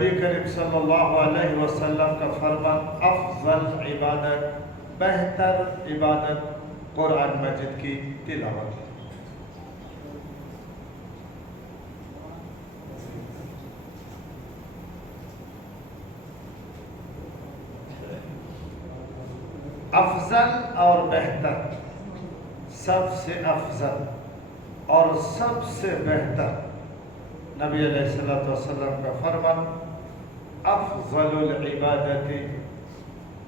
नबी करीम सल्लल्लाहु अलैहि वसल्लम का फरमान, अफजल इबादत, बेहतर इबादत कुरान मजीद की तिलावत। अफजल और बेहतर, सबसे अफजल और सबसे बेहतर नबी अलैहिस्सलातु वस्सलाम का फरमान, अफजलुल इबादती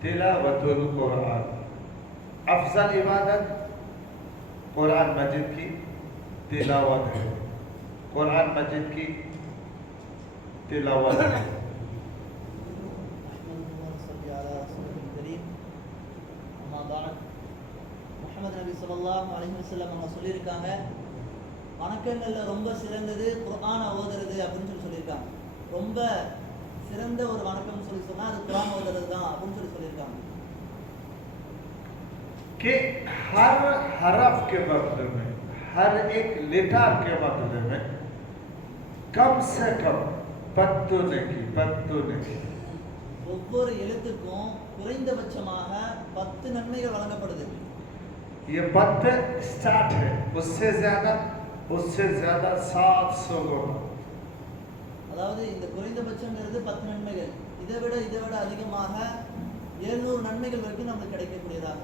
तिलावतुल कुरान। अफजल इबादत कुरान मजीद की तिलावत है, कुरान मजीद की तिलावत है। முஹம்மது நபி ஸல்லல்லாஹு அலைஹி வஸல்லம் அவங்க சொல்லியிருக்காங்க, வணக்கங்கள்ல ரொம்ப சிறந்தது குர்ஆனை ஓதுறது அப்படின்னு சொல்லியிருக்காங்க. ரொம்ப சிறந்த ஒரு வணக்கம்னு சொன்னா அது குர்ஆன் ஓதுறது தான் அப்படின்னு சொல்லியிருக்காங்க. कि हर हरफ के बदले में, हर एक लेटर के बदले में कम से कम पत्तू ने ஒவ்வொரு எழுத்துக்கும் குறைந்தபட்சமாக 10 நன்மைகள் வழங்கப்படுது. ये पत्ते स्टार्ट है, उससे ज्यादा 700 गुना। அதாவது இந்த குறைந்தபட்சம்ங்கிறது 10 நன்மைகள், இதை விட அதிகமாக 700 நன்மைகள் வரைக்கும் நமக்கு கிடைக்கக்கூடியதாக.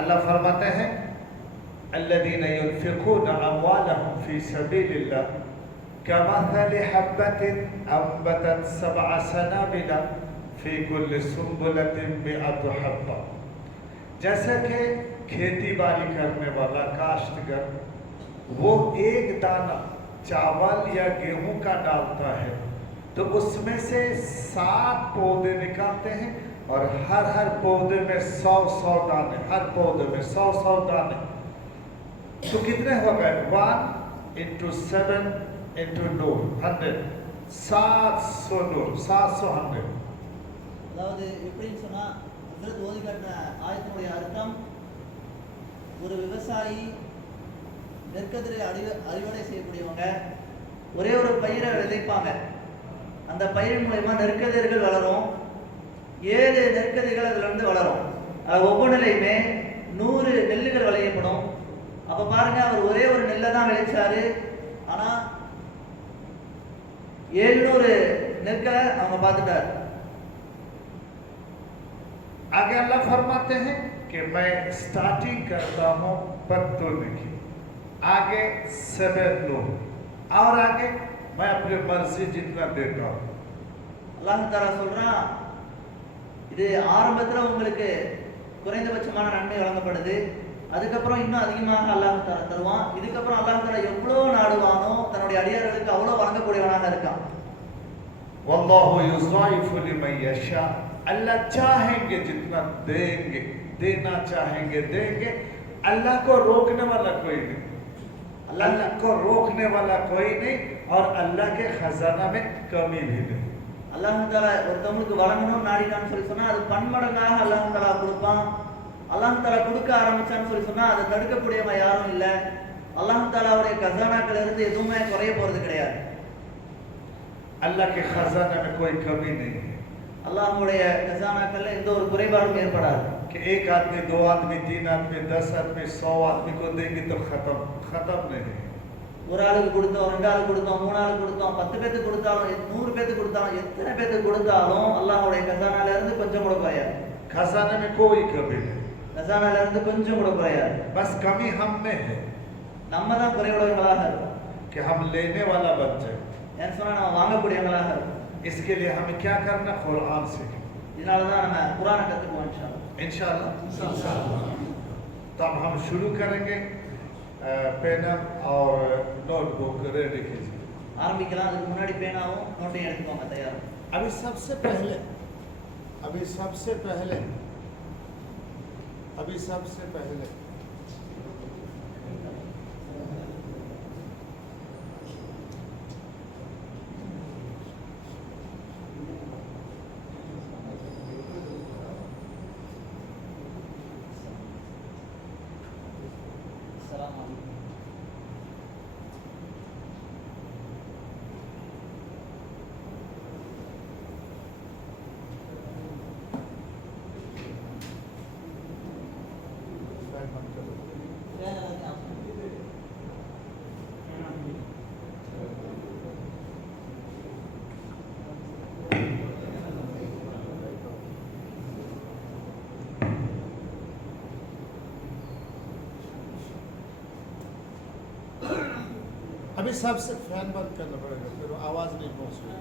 अल्लाह फरमाते हैं, अल्लज़ीना युनफ़िक़ूना अम्वालहुम फ़ी सबीलिल्लाह कमथलि हब्बतिन अंबतत सबअ सनाबिला फ़ी कुल्लि सुंबुलतिन मिअतु हब्बा। जैसे कि खेती बाड़ी करने वाला काश्तगर वो एक दाना चावल या गेहूं का डालता है तो उसमें से 7 पौधे निकालते हैं और हर पौधे में 100 दाने, हर पौधे में 100 दाने। तो कितने हो गए? 1 × 7 × 9 100, 700 नूर, 700। அதாவது எப்படின்னு சொன்னா ஹஜ்ரத் ஓதி காட்டின ஆயத்தினுடைய அர்த்தம், ஒரு விவசாயி நெற்கதிரை அறுவடை செய்யக்கூடியவங்க ஒரே ஒரு பயிரை விதைப்பாங்க. அந்த பயிரின் மூலமா நெற்கதிர்கள் வளரும். 7 நெற்கதிர்கள் அதுல இருந்து வளரும். ஒவ்வொன்றிலையுமே 100 நெல்லுகள் விளையப்படும். அப்ப பாருங்க, அவர் ஒரே ஒரு நெல்லை தான் விளைச்சாரு, ஆனா 700 நெற்களை அவங்க பார்த்துட்டாரு. आगे अल्लाह फरमाते हैं कि मैं स्टार्टिंग करता हूं पत्तों की, आगे 7 लोग, और आगे मैं अपनी मर्जी जितना देता हूं। அல்லாஹ் தஆலா சொல்றான், இது ஆரம்பத்துல உங்களுக்கு குறைந்தபட்சமான நன்மை வழங்கப்படுது, அதுக்கப்புறம் இன்னும் அதிகமாக அல்லாஹ் தஆலா தருவான். இதுக்கப்புறம் அல்லாஹ் தஆலா எவ்வளவு நாடுவானோ தன்னுடைய அடியார்களுக்கு அவ்வளவு வழங்கக்கூடியவனாக இருக்கான். वल्लाहु युज़ाइफु लिमन यशा, अल्लाह चाहेंगे जितना देंगे, देना चाहेंगे देंगे। अल्लाह को रोकने वाला कोई नहीं, अल्लाह को रोकने वाला कोई नहीं, और अल्लाह के खजाना में कमी भी नहीं। அல்லாஹ் தஆலா ஒருத்தவங்களுக்கு வழங்கணும் நாடினான்னு சொல்லி சொன்னா அது பன்மடங்காக அல்லாஹ் தஆலா கொடுப்பான். அல்லாஹ் தஆலா கொடுக்க ஆரம்பிச்சான்னு சொல்லி சொன்னா அதை தடுக்கக்கூடியவங்க யாரும் இல்லை. அல்லாஹ் தஆலாவுடைய கசானாக்கள் இருந்து எதுவுமே குறைய போறது கிடையாது. अल्लाह के खजाना में कोई कमी नहीं है। அல்லாஹ்வுடைய கசானாக்கள்ல எந்த ஒரு குறைபாடும் ஏற்படாது. कि एक आदमी, 2 आदमी, 3 आदमी, 10 आदमी, 100 आदमी को देंगे तो खत्म नहीं है। ஒரு ஆளுக்கு கொடுத்தோம், 2 ஆளுக்கு கொடுத்தோம், 3 ஆளுக்கு கொடுத்தோம், 10 பேருக்கு கொடுத்தாலும், 100 பேருக்கு கொடுத்தாலும், எத்தனை பேருக்கு கொடுத்தாலும் அல்லாஹ்வுடைய கசானால இருந்து கொஞ்சம் கூட குறையாது. खजाने में कोई कमी नहीं, கசானால இருந்து கொஞ்சம் கூட குறையாது. बस कमी हम में है நம்ம தான் குறைவுள்ளவர்களாக இருக்கோம். कि हम लेने वाला बन जाए। ஏன்னு சொன்னா நம்ம வாங்கக்கூடியவங்களாக இருக்கோம். इसके लिए हमें क्या करना? कुरान सीखें। இதனால தான் நம்ம குர்ஆனை கத்துக்குவோம் इंशाअल्लाह। तो अब हम शुरू करेंगे। पेन और नोटबुक रेडी कीजिए। ஆரம்பிக்கலாம். அதுக்கு முன்னாடி பேனாவும் நோட்டையும் எடுத்துக்கோங்க தயார். अभी सबसे पहले अस्सलाम वालेकुम. अभी सबसे फैन बंद करना पड़ेगा, फिर आवाज़ नहीं पहुँचेगी।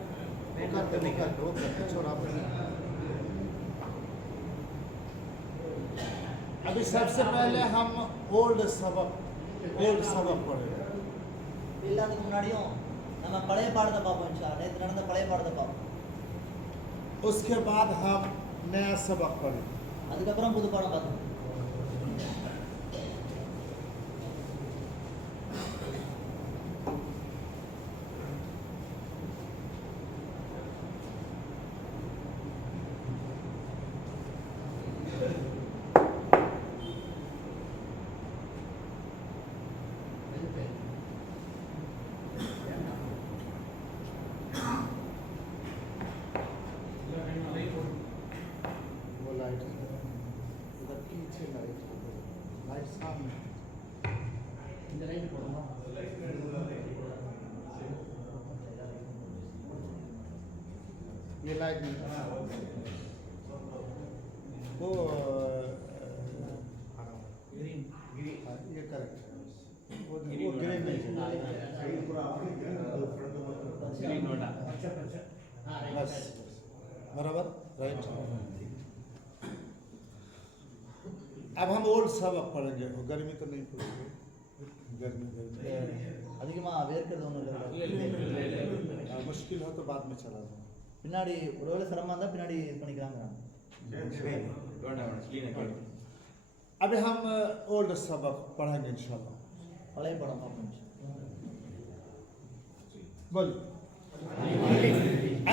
वो करते छोड़ा अभी सबसे पहले हम ओल्ड सबक पढ़ेंगे। எல்லாத்துக்கு முன்னாடியும் நம்ம பழைய பாடத்தை பார்ப்போம் இன்ஷாஅல்லாஹ். நேற்று நடந்த பழைய பாடத்தை பார்ப்போம். उसके बाद हम नया सबक पढ़ेंगे। அதுக்கப்புறம் புது பாடம் பார்ப்போம். वो लाइट इधर पीछे लाइट सामने இந்த லைட் போடுமா? ये लाइट नहीं वो हाँ, ये करेक्ट है। वो ग्रीन नहीं बस बराबर राइट। अब हम ओल्ड सबक पढ़ेंगे। गर्मी तो नहीं पड़ेगी, गर्मी அதிகமா வேர்க்கிறது ஒன்றும் இல்லை. मुश्किल हो तो बाद में चला जाऊँ। பின்னாடி ஒருவேளை சிரமம் இருந்தால் பின்னாடி இது பண்ணிக்கலாங்கிறாங்க. अभी हम ओल्ड सबक पढ़ेंगे इंशाल्लाह। பழைய பாடம் பார்ப்போம். बोलिए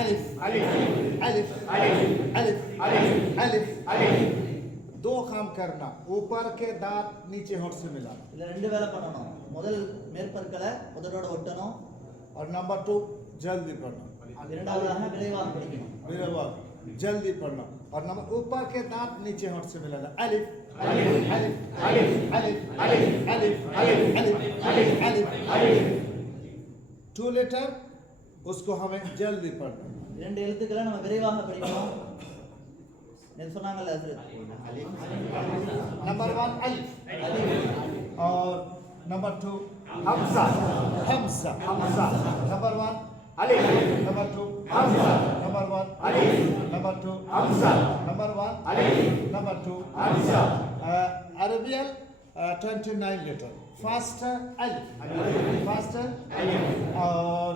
अलिफ अलिफ अलिफ अलिफ अलिफ अलिफ। दो काम करना, ऊपर के दांत नीचे होंठ से मिलाना। இல்லை ரெண்டு வேலை பண்ணணும். முதல் மேற்பற்களை உதடோட ஒட்டணும். और नंबर 2 जल्दी पढ़ना। இரண்டாவதாக விரைவாக படிக்கணும். मेरे बात जल्दी पढ़ना। और नंबर ऊपर के दांत नीचे होंठ से मिलाना। अलिफ अलिफ अलिफ अलिफ अलिफ अलिफ अलिफ अलिफ अलिफ अलिफ। 2 लेटर उसको हमें जल्दी पढ़ना। இரண்டு எழுத்துக்களை நம்ம விரைவாக படிக்கணும். நேற்று சொன்னாங்கல்ல ஹஸ்ரத். नंबर 1 अलिफ और नंबर 2 हमजा हमजा हमजा। नंबर 1 अलिफ, नंबर 2 हमजा, नंबर 1 अलिफ, नंबर 2 हमजा, नंबर 1 अलिफ, नंबर 2 हमजा। Arabian 29 letter. फर्स्ट अलिफ, फर्स्ट अलिफ और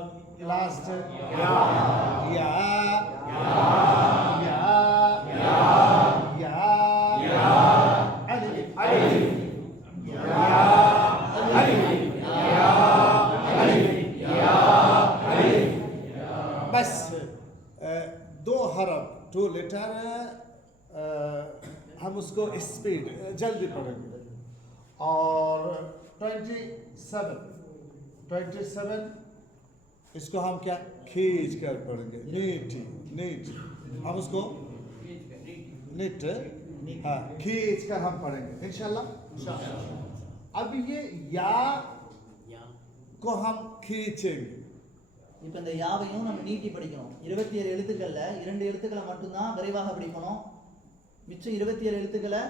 लास्ट या या या या अलिफ अलिफ या अलिफ या अलिफ या अलिफ। बस 2 हरफ 2 लेटर हम उसको स्पीड जल्दी पढ़ेंगे। और 27 इसको हम क्या खींच कर पढ़ेंगे। नीट नीट हम उसको नीट हाँ खींच कर हम पढ़ेंगे इंशाल्लाह। अब ये या को हम खींचेंगे। இப்போ இந்த யாவையும் நம்ம நீட்டி படிக்கணும். 27 எழுத்துக்கள்ல 2 எழுத்துக்களை மட்டும்தான் விரைவாக படிக்கணும். மிச்சம் 27 எழுத்துக்களை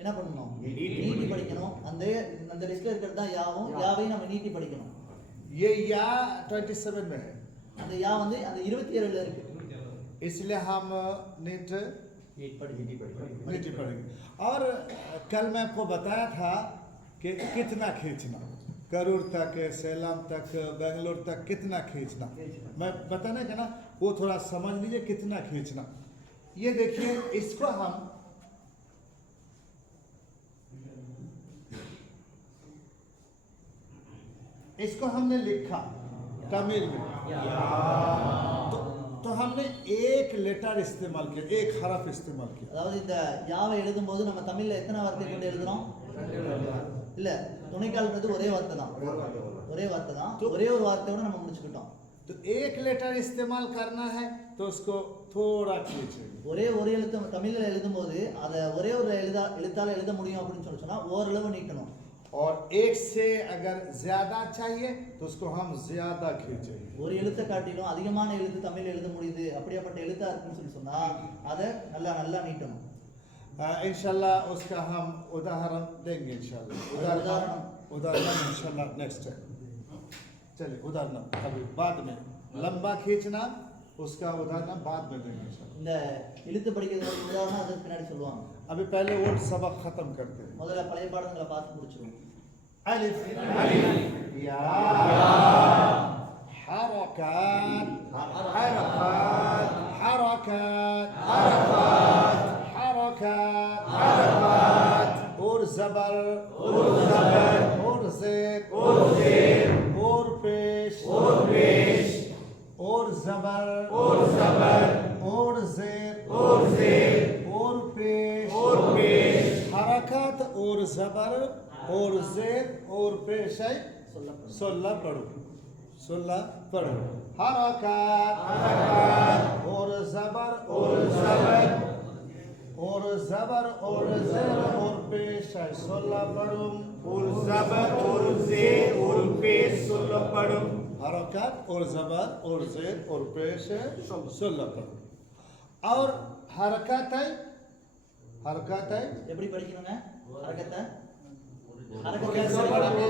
என்ன பண்ணணும்? நீட்டி படிக்கணும். அந்த லிஸ்ட்ல இருக்கிறது தான் யாவும். யாவையும் நம்ம நீட்டி படிக்கணும். ये या 27 में है, அந்த யா வந்து அந்த 27ல இருக்கு. इसलिए हम नीट पढ़ेंगे। और कल मैं आपको बताया था कि कितना खींचना, करूर तक, सैलाम तक, बेंगलोर तक कितना खींचना। मैं बताने का ना वो थोड़ा समझ लीजिए कितना खींचना। ये देखिए इसको हम हमने लिखा तमिल में तो हमने एक लेटर इस्तेमाल किया, एक हरफ इस्तेमाल किया। அதாவது இந்த யாவை எழுதும்போது நம்ம தமிழ்ல எத்தனை வார்த்தை கொண்டு எழுதுறோம்? இல்ல துணைக்கால்ன்றது ஒரே வார்த்தை தான். ஒரே ஒரு வார்த்தையோட நம்ம முடிச்சுக்கிட்டோம். तो एक लेटर इस्तेमाल करना है तो उसको थोड़ा खींचेंगे। ஒரே ஒரு எழுத்து தமிழ்ல எழுதும்போது அதை ஒரே ஒரு எழுத்தால எழுத முடியும் அப்படின்னு சொன்னா ஓரளவு நீட்டணும். और एक से अगर ज्यादा चाहिए तो उसको हम ज्यादा खींचेंगे। ஒரு எழுத்தை காட்டிலும் அதிகமான எழுத்து தமிழ் எழுத முடியுது அப்படிப்பட்ட எழுத்தா இருக்குன்னு சொன்னா அதை நல்லா நீட்டணும்। इंशाल्लाह उसका हम उदाहरण देंगे इंशाल्लाह। उदाहरण इंशाल्लाह नेक्स्ट टाइम। चलिए उदाहरण अभी बाद में लंबा खींचना उसका उदाहरण बाद में देंगे इंशाल्लाह। இந்த இழுத்து படிக்கிறது உதாரணம் அதுக்கு பின்னாடி சொல்லுவாங்க. अभी पहले वो सबक खत्म करते हैं। முதல்ல பழைய பாடங்களை பார்த்து முடிச்சிருவோம். अलिफ या हरकत हरकत हरकत हरकत हरकत और जबर और ज़ेर और पेश और जबर और ज़ेर और पेश हरकत और जबर और ज़ेर और पेश है सोलह पढ़ो हरकत और जबर और ज़ेर और ज़ेर और पेश है सोलह पढ़ो और ज़बर और ज़ेर और पेश 16 पढ़ो। हरकत और जबर और ज़ेर और पेश है सोलह पढ़ो। और हरकत है எப்படி படிக்கணுங்க? ஹரக்கத்தை कैसे पढ़ेंगे?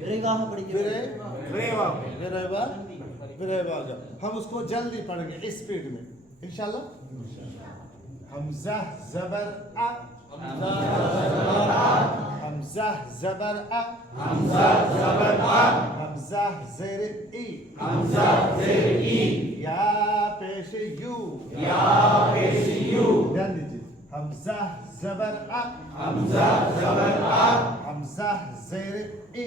விரைவாக படிக்கணும். विरेवा हम उसको जल्दी पढ़ेंगे स्पीड में इंशाल्लाह। हमज़ा ज़बर अ हमज़ा ज़बर अ हमज़ा ज़ेर ई या पेश यू ध्यान दीजिए। हमज़ा ज़बर अ हमज़ा ज़ेर ई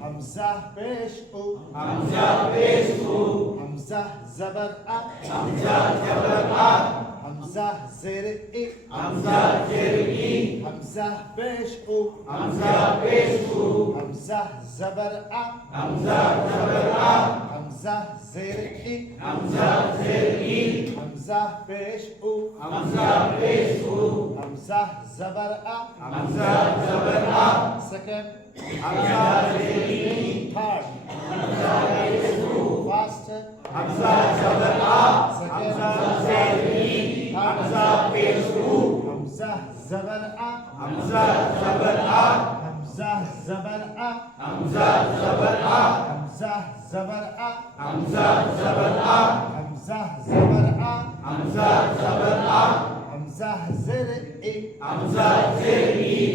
हमज़ा पेश उ हमज़ा ज़बर अ हमज़ा ज़ेर ई हमज़ा पेश उ हमज़ा ज़बर अ हमज़ा ज़ेर ई हमज़ा पेश उ हमज़ा ज़बर अ सेकंड थर्ड फास्ट हमज़ा ज़बर अ हमज़ा ज़बर अ हमज़ा ज़बर अ हमज़ा ज़बर अ हमज़ा ज़ेर ई हमज़ा ज़ेर ई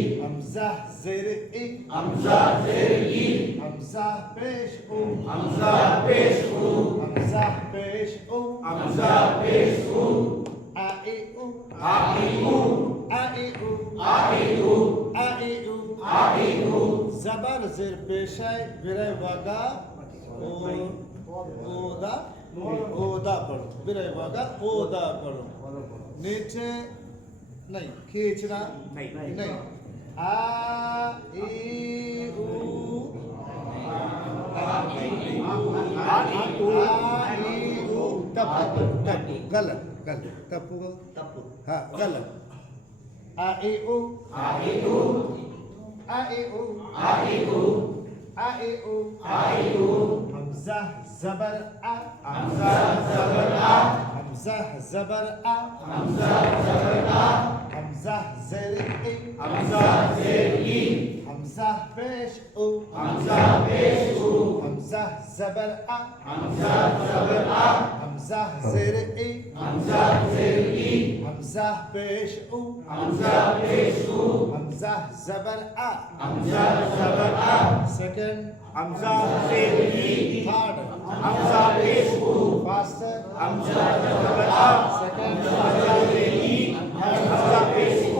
हमज़ा पेश उ हमज़ा पेश उ आ ई उ जबर ज़ेर पेश है विरय वागा ओदा पढ़ो विरय वागा ओदा पढ़ो नीचे नहीं खींचना नहीं आ ई उ तप्पू गलत तप्पू हाँ गलत आ ई उ हमज़ा ज़बर अ हमज़ा ज़बर अ हमज़ा ज़ेर ई हमज़ा पेश उ हमज़ा ज़बर अ हमज़ा ज़ेर ई हमज़ा पेश उ हमज़ा ज़बर अ सेकंड हमज़ा ज़ेर ई थर्ड हमज़ा पेश उ फास्ट हमज़ा ज़बर अ सेकंड हमज़ा ज़ेर ई हमज़ा पेश उ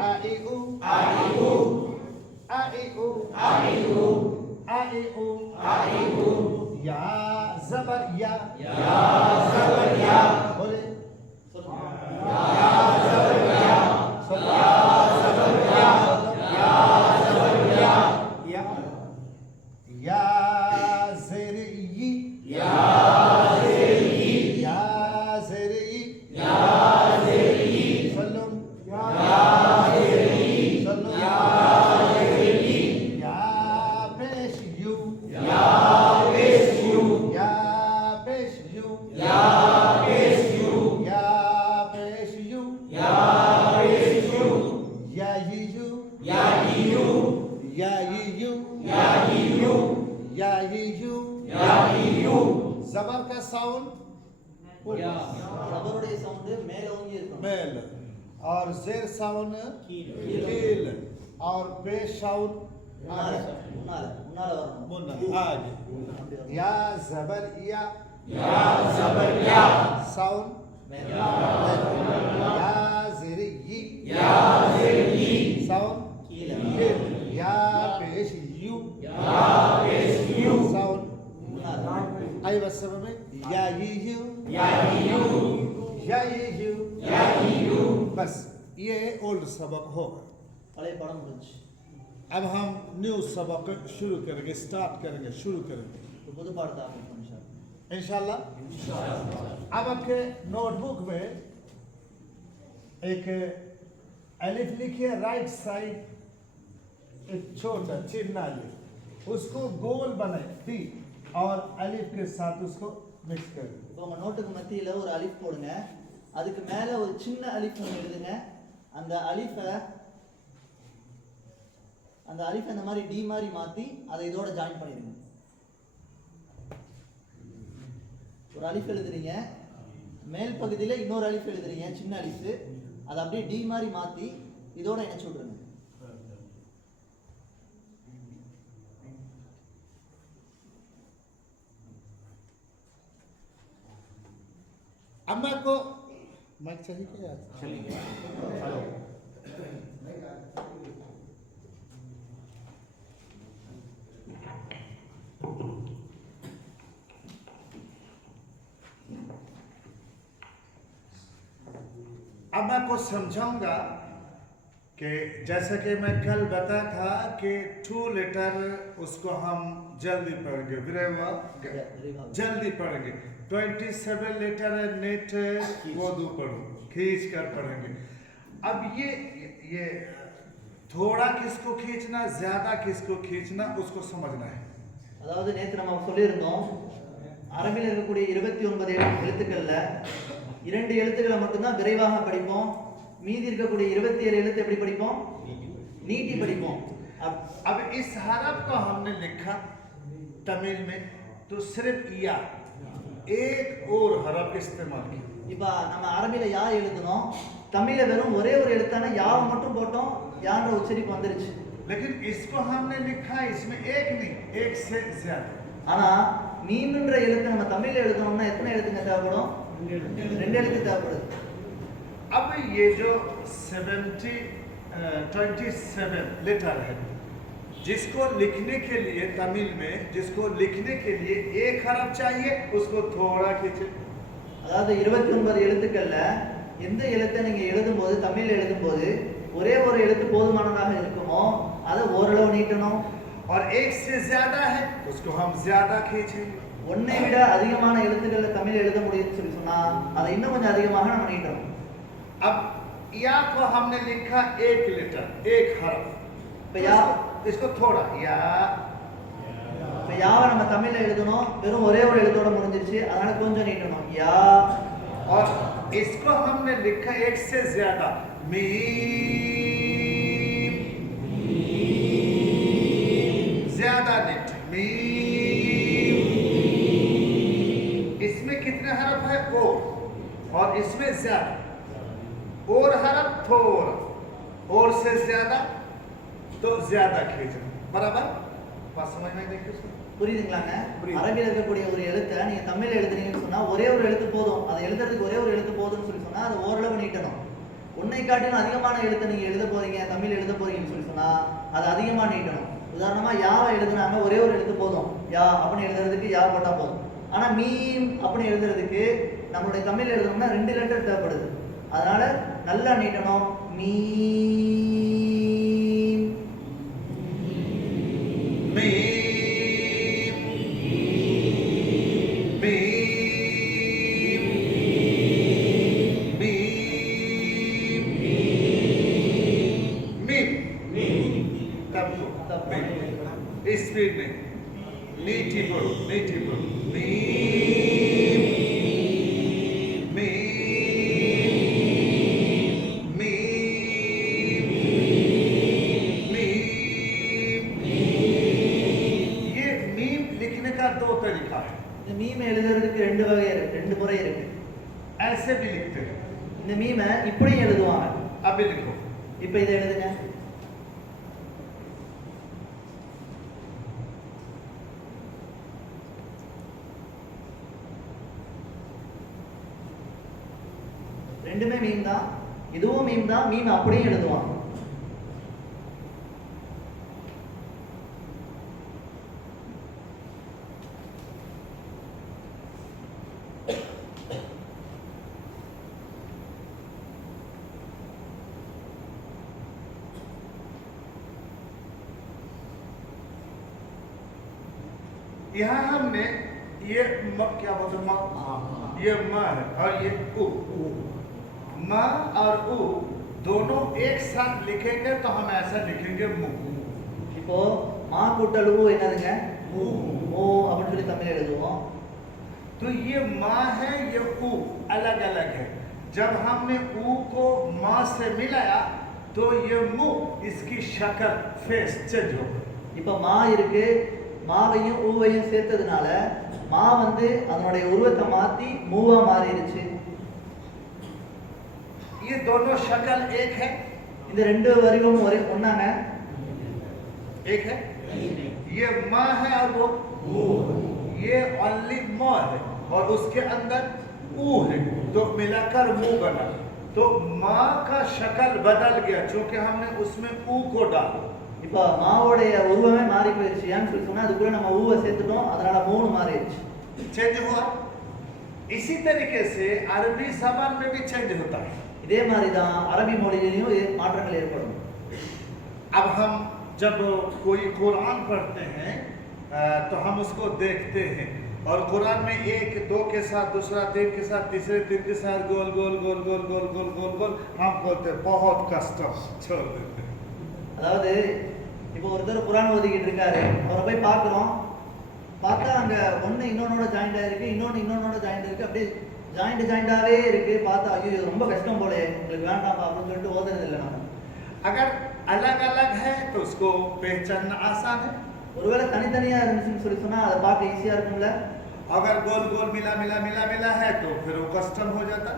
आ ई उ या ज़बर या बोले या ज़ेर ई सल्लम या पेश यू या पेश यू साउंड ரப்பருடைய சவுண்ட் மேல ஓங்கி இருக்கும். मेल और जेर साउंड कील और पेश साउंड முன்னால வரணும். मुन्ना आगे या जबर या साउंड மேல या जेर यी साउंड கீழ या पेश यू साउंड முன்னால आई बस सब में या यू बस ये ओल्ड सबक होगा. பழைய படம் முடிஞ்சு. अब हम न्यू सबक शुरू करेंगे, स्टार्ट करेंगे, शुरू करेंगे புது பாடத்தை ஆரம்பிப்போம் இன்ஷாஅல்லாஹ். इंशाल्लाह. अब आपके नोटबुक में एक अलिफ लिखिए, राइट साइड एक छोटा चिन्ह आलिफ, उसको गोल बनाए टी और अलिफ के साथ उसको मिक्स करें. இப்போ உங்க நோட்டுக்கு மத்தியில ஒரு அலிஃப் போடுங்க. அதுக்கு மேல ஒரு சின்ன அலிஃப் ஒன்று எழுதுங்க. அந்த அலிஃபை இந்த மாதிரி டி மாதிரி மாத்தி அதை இதோட ஜாயின் பண்ணிடுங்க. ஒரு அலிஃப் எழுதுறீங்க, மேல் பகுதியில் இன்னொரு அலிஃப் எழுதுறீங்க, சின்ன அலிஃப், அதை அப்படியே டி மாதிரி மாத்தி இதோட இணைச்சு விட்ருங்க. अम्मा को माइक चाहिए क्या? चलिए अब मैं कुछ समझाऊंगा कि जैसा कि मैं कल बताया था कि 2 लेटर उसको हम जल्दी पढ़ेंगे, जल्दी पढ़ेंगे. 27 लेटर नेट वो दो पढ़ो, खींच कर पढ़ेंगे. अब ये थोड़ा किसको खींचना, ज्यादा किसको खींचना, उसको समझना है. அதாவது நேற்று நம்ம சொல்லியிருந்தோம், அரபியில் இருக்கக்கூடிய 29 எழுத்துக்கள்ல 2 எழுத்துக்களை மட்டும்தான் விரைவாக படிப்போம். மீதி இருக்கக்கூடிய 27 எழுத்து எப்படி படிப்போம்? நீட்டி படிப்போம். अब इस हरफ को हमने लिखा तमिल में तो सिर्फ या एक और हरफ इस्तेमाल किया. இப்போ நம்ம அரபியில யா எழுதணும், தமிழ்ல வெறும் ஒரே ஒரு எழுத்தான யாவை மட்டும் போட்டோம், யான்ற உச்சரிப்பு வந்துருச்சு. लेकिन इसको हमने लिखा इसमें एक नहीं, एक से ज्यादा. ஆனா மீம்ன்ற எழுத்து நம்ம தமிழ்ல எழுதணும்னா எத்தனை எழுத்துங்க தேவைப்படும்? 2 எழுத்து தேவைப்படுது. अब ये जो 27 लेटर है, जिसको लिखने के लिए तमिल में जिसको लिखने के लिए एक हरफ चाहिए, उसको थोड़ा खींचे. அதாவது 29 எழுத்துக்கள்ல எந்த எழுத்தை நீங்க எழுதும்போது, தமிழ்ல எழுதும்போது ஒரே ஒரு எழுத்து போதுமானதாக இருக்குமோ அதை ஓரளவு நீட்டணும். और एक से ज्यादा है उसको हम ज्यादा खींचेंगे. ஒன்னை விட அதிகமான எழுத்துக்கள்ல தமிழ் எழுத முடியும்னு சொன்னா அதை இன்னும் கொஞ்சம் அதிகமாக நம்ம நீட்டணும். अब या को हमने लिखा एक लेटर, एक हरफ. இப்போ யா, इसको थोड़ा या. இப்போ யாவை நம்ம தமிழ்ல எழுதணும், வெறும் ஒரே ஒரு எழுத்தோட முடிஞ்சிருச்சு, அதனால கொஞ்சம் நீட்டணும். யா. और इसको हमने लिखा एक से ज्यादा, मीम. ज्यादा नीट मीम. इसमें कितने हरफ है? और इसमें ज्यादा. और हरफ थोड़ा, और से ज्यादा तो ज्यादा खींचना. बराबर बात समझ में देखिए. புரியுதுங்களாங்க? அரபியில் இருக்கக்கூடிய ஒரு எழுத்தை நீங்க தமிழ்ல எழுதுறீங்கன்னு சொன்னா ஒரே ஒரு எழுத்து போதும், அதை எழுதுறதுக்கு ஒரே ஒரு எழுத்து போதும்னு சொன்னா அதை ஓரளவு நீட்டணும். ஒன்னை காட்டிலும் அதிகமான எழுத்தை நீங்க எழுத போறீங்க, தமிழ் எழுத போறீங்கன்னு சொன்னா அதை அதிகமா நீட்டணும். உதாரணமா யாவை எழுதுனாங்க, ஒரே ஒரு எழுத்து போதும், யா அப்படின்னு எழுதுறதுக்கு யா போட்டா போதும். ஆனா மீம் அப்படின்னு எழுதுறதுக்கு நம்மளுடைய தமிழ் எழுதணும்னா 2 லெட்டர் தேவைப்படுது. அதனால நல்லா நீட்டணும். மீம் मीम. स्पीड में नीटी पढ़ो, नीटी पढ़ो. मीम मीम मीम मीम. ये मीम लिखने का 2 तरीका है. இந்த மீமை எழுதுறதுக்கு ரெண்டு வகை இருக்கு, ரெண்டு முறை இருக்கு. ऐसे भी लिखते हैं. இந்த மீமை இப்படியும் எழுதுவாங்க. अभी लिखो. இப்போ இதை எழுதுங்க. ரெண்டுமே மீம் தான், இதுவும் மீம் தான், மீம் அப்படியும் எழுதுவாங்க. यहाँ हमने ये क्या बोलते हैं, ये म है और ये उ. म और उ दोनों एक साथ लिखेंगे तो हम ऐसा लिखेंगे मु. இப்போ மா கூட்டல் ஊ என்னதுங்க? ஓ அப்படின்னு சொல்லி தமிழ் எழுதுவோம். तो ये म है, ये उ अलग अलग है. जब हमने उ को म से मिलाया तो ये मु, इसकी शक्ल फेस चेंज हो गई. இப்போ மா இருக்கு, மாவையும் ஊவையும் சேர்த்ததுனால மா வந்து அதனுடைய உருவத்தை மாத்தி மூவா மாறிடுச்சு. ये दोनों शक्ल एक है. இந்த ரெண்டு வரிகளும் ஒரே ஒண்ணாங்க? एक है. ये म है और वो ये ओनली म है और उसके अंदर ऊ है, तो मिलाकर मुंह बना. तो माँ का शक्ल बदल गया क्योंकि हमने उसमें ऊ को डाला. இப்போ மாவோடைய உருவமே மாறி போயிருச்சு. ஏன்னு சொல்லி சொன்னா அதுக்குள்ள நம்ம ஊவை சேர்த்துட்டோம், அதனால மூணு மாறிடுச்சு. चेंज हुआ. इसी तरीके से अरबी जबान में भी चेंज होता है. இதே மாதிரி தான் அரபி மொழியிலையும் மாற்றங்கள் ஏற்படும். अब हम जब कोई कुरान पढ़ते हैं तो हम उसको देखते हैं और कुरान में एक दो के साथ दूसरा तीन के साथ तीसरे तीन के साथ गोल गोल गोल गोल गोल गोल गोल गोल हम बोलते हैं बहुत कष्ट छोड़ देते हैं. அதாவது இப்போ ஒருத்தர் குரான் ஓதிக்கிட்டு இருக்காரு, அவரை போய் பார்க்குறோம், பார்த்தா அங்கே ஒன்று இன்னொன்னோட ஜாயிண்ட் ஆயிருக்கு, இன்னொன்று இன்னொன்னோட ஜாயிண்ட் இருக்கு, அப்படியே ஜாயிண்டாகவே இருக்கு. பார்த்தா ஐயோ ரொம்ப கஷ்டம் போலே, உங்களுக்கு வேண்டாம் அப்படின்னு சொல்லிட்டு ஓதுறது இல்லை. நம்ம अगर अलग अलग है तो उसको पहचानना आसान है. ஒருவேளை தனித்தனியா இருந்துச்சுன்னு சொல்லி சொன்னா அதை பார்க்க ஈஸியா இருக்கும்ல. अगर गोल गोल मिला मिला मिला मिला है तो फिर वो कष्टम हो जाता.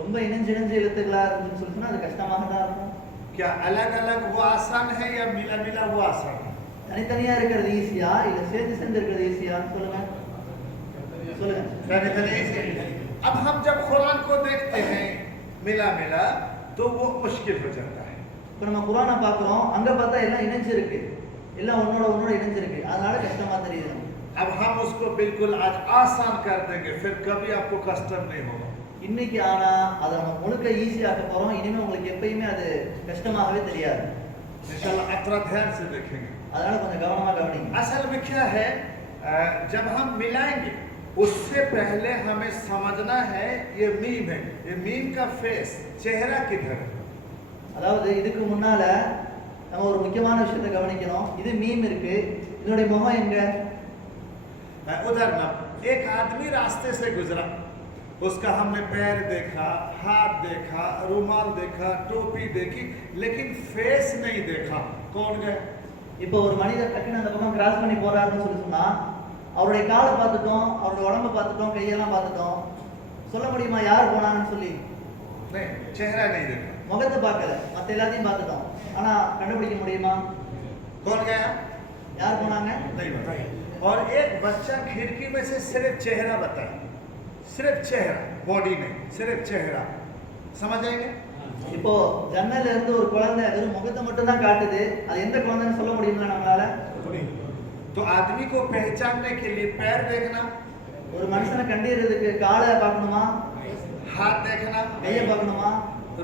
ரொம்ப இணைஞ்சு எழுத்துக்களா இருந்துச்சுன்னு சொல்லி சொன்னா அது கஷ்டமாக தான் இருக்கும். क्या अलग अलग वो आसान है या मिला मिला वो आसान है? தனித்தனியா இருக்கிறது ஈஸியா இல்ல சேர்ந்து இருக்கிறது ஈஸியா? சொல்லுங்க சொல்லுங்க. अब हम जब कुरान को देखते हैं मिला मिला तो वो मुश्किल हो जाता है. இப்போ நம்ம குரானை பார்க்குறோம், அங்க பார்த்தா எல்லாம் இணைஞ்சிருக்கு, எல்லாம் ஒன்னோட இணைஞ்சிருக்கு, அதனால கஷ்டமா தெரியுது. अब हम उसको बिल्कुल आज आसान कर देंगे, फिर कभी आपको कष्ट नहीं होगा. இன்னைக்கு ஆனா அதை நம்ம முழுக்க ஈஸியாக்க போறோம், இனிமே உங்களுக்கு எப்பயுமே அது கஷ்டமாகவே தெரியாது. इंशाल्लाह अतरा ध्यान से देखेंगे. அதனால கொஞ்சம் கவனமா கவனிங்க. असल में क्या है, जब हम मिलाएंगे उससे पहले हमें समझना है ये मीम है, ये मीम का फेस चेहरा किधर है. அதாவது இதுக்கு முன்னால நம்ம ஒரு முக்கியமான விஷயத்தை கவனிக்கணும். இது மீம் இருக்கு, இதனுடைய முகம் எங்க? उधर ना एक आदमी रास्ते से गुजरा, उसका हमने पैर देखा, हाथ देखा, रुमाल देखा, टोपी देखी, लेकिन फेस नहीं देखा. कौन गए? இப்போ ஒரு மனிதர் டக்குன்னு அந்த பக்கம் கிராஸ் பண்ணி போறாருன்னு சொல்லி சொன்னா அவருடைய காலை பார்த்துட்டோம், அவருடைய உடம்பை பார்த்துட்டோம், கையெல்லாம் பார்த்துட்டோம், சொல்ல முடியுமா யார் போனாங்கன்னு சொல்லி? नहीं, चेहरा नहीं देखा. முகத்தை பார்க்கல, மற்ற எல்லாத்தையும் பார்த்துட்டோம், ஆனா கண்டுபிடிக்க முடியுமா कौन गया? யார் போனாங்க? नहीं बताया. और एक बच्चा खिड़की में से सिर्फ चेहरा बताया, सिर्फ चेहरा, बॉडी नहीं, सिर्फ चेहरा. समझ आएंगे? இப்போ ஜன்னல்ல இருந்து ஒரு குழந்தை வெறும் முகத்தை மட்டும் தான் காட்டுது, அது எந்த குழந்தைன்னு சொல்ல முடியுமா நம்மளால? तो आदमी को पहचानने के लिए पैर देखना, ஒரு மனுஷனை கண்டறியறதுக்கு காலை பார்க்கணுமா, हाथ देखना, கையை பார்க்கணுமா,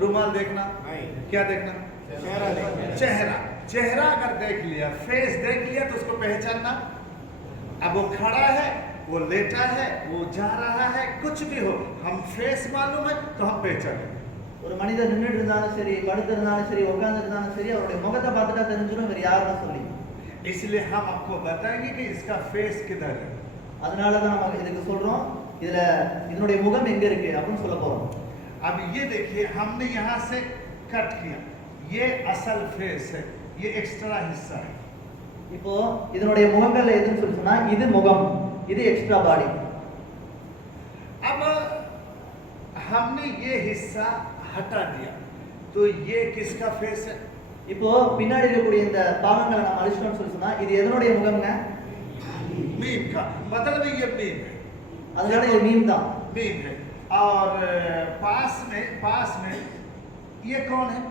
रुमाल देखना, क्या देखना? चेहरा. चेहरा अगर देख लिया, फेस देख लिया तो उसको पहचानना. अब वो खड़ा है, वो लेटा है, वो जा रहा है, कुछ भी हो, हम फेस मालूम है तो हम पहचानेंगे. ஒரு மனிதர் நின்றுட்டு இருந்தாலும் சரி, படுத்து இருந்தாலும் சரி, உட்கார்ந்து இருந்தாலும் சரி, அவருடைய முகத்தை பார்த்துட்டா தெரிஞ்சிடும் இவர் யாருன்னு சொல்லி. इसलिए हम आपको बताएंगे कि इसका फेस किधर है. அதனால தான் நம்ம இதுக்கு சொல்றோம், இதுல இதனுடைய முகம் எங்க இருக்கு அப்படின்னு சொல்ல போறோம். अब ये देखिए, हमने यहाँ से कट किया, ये असल फेस है, ये एक्स्ट्रा हिस्सा है. இப்போ இதனுடைய முகங்கள் எதுன்னு சொல்லி சொன்னா இது முகம், இது எக்ஸ்ட்ரா பாடி. हमने ये हिस्सा हटा दिया, तो ये किसका फेस है? இப்போ பின்னாடி இருக்கக்கூடிய இந்த பாகங்களை நம்ம அழிச்சிட்டோம்னு சொல்லி சொன்னா இது எதனுடைய முகம்ங்க? मीम का मतलब ये मीम है, அதனால இது மீம் தான். मीम है। और पास में ये कौन है?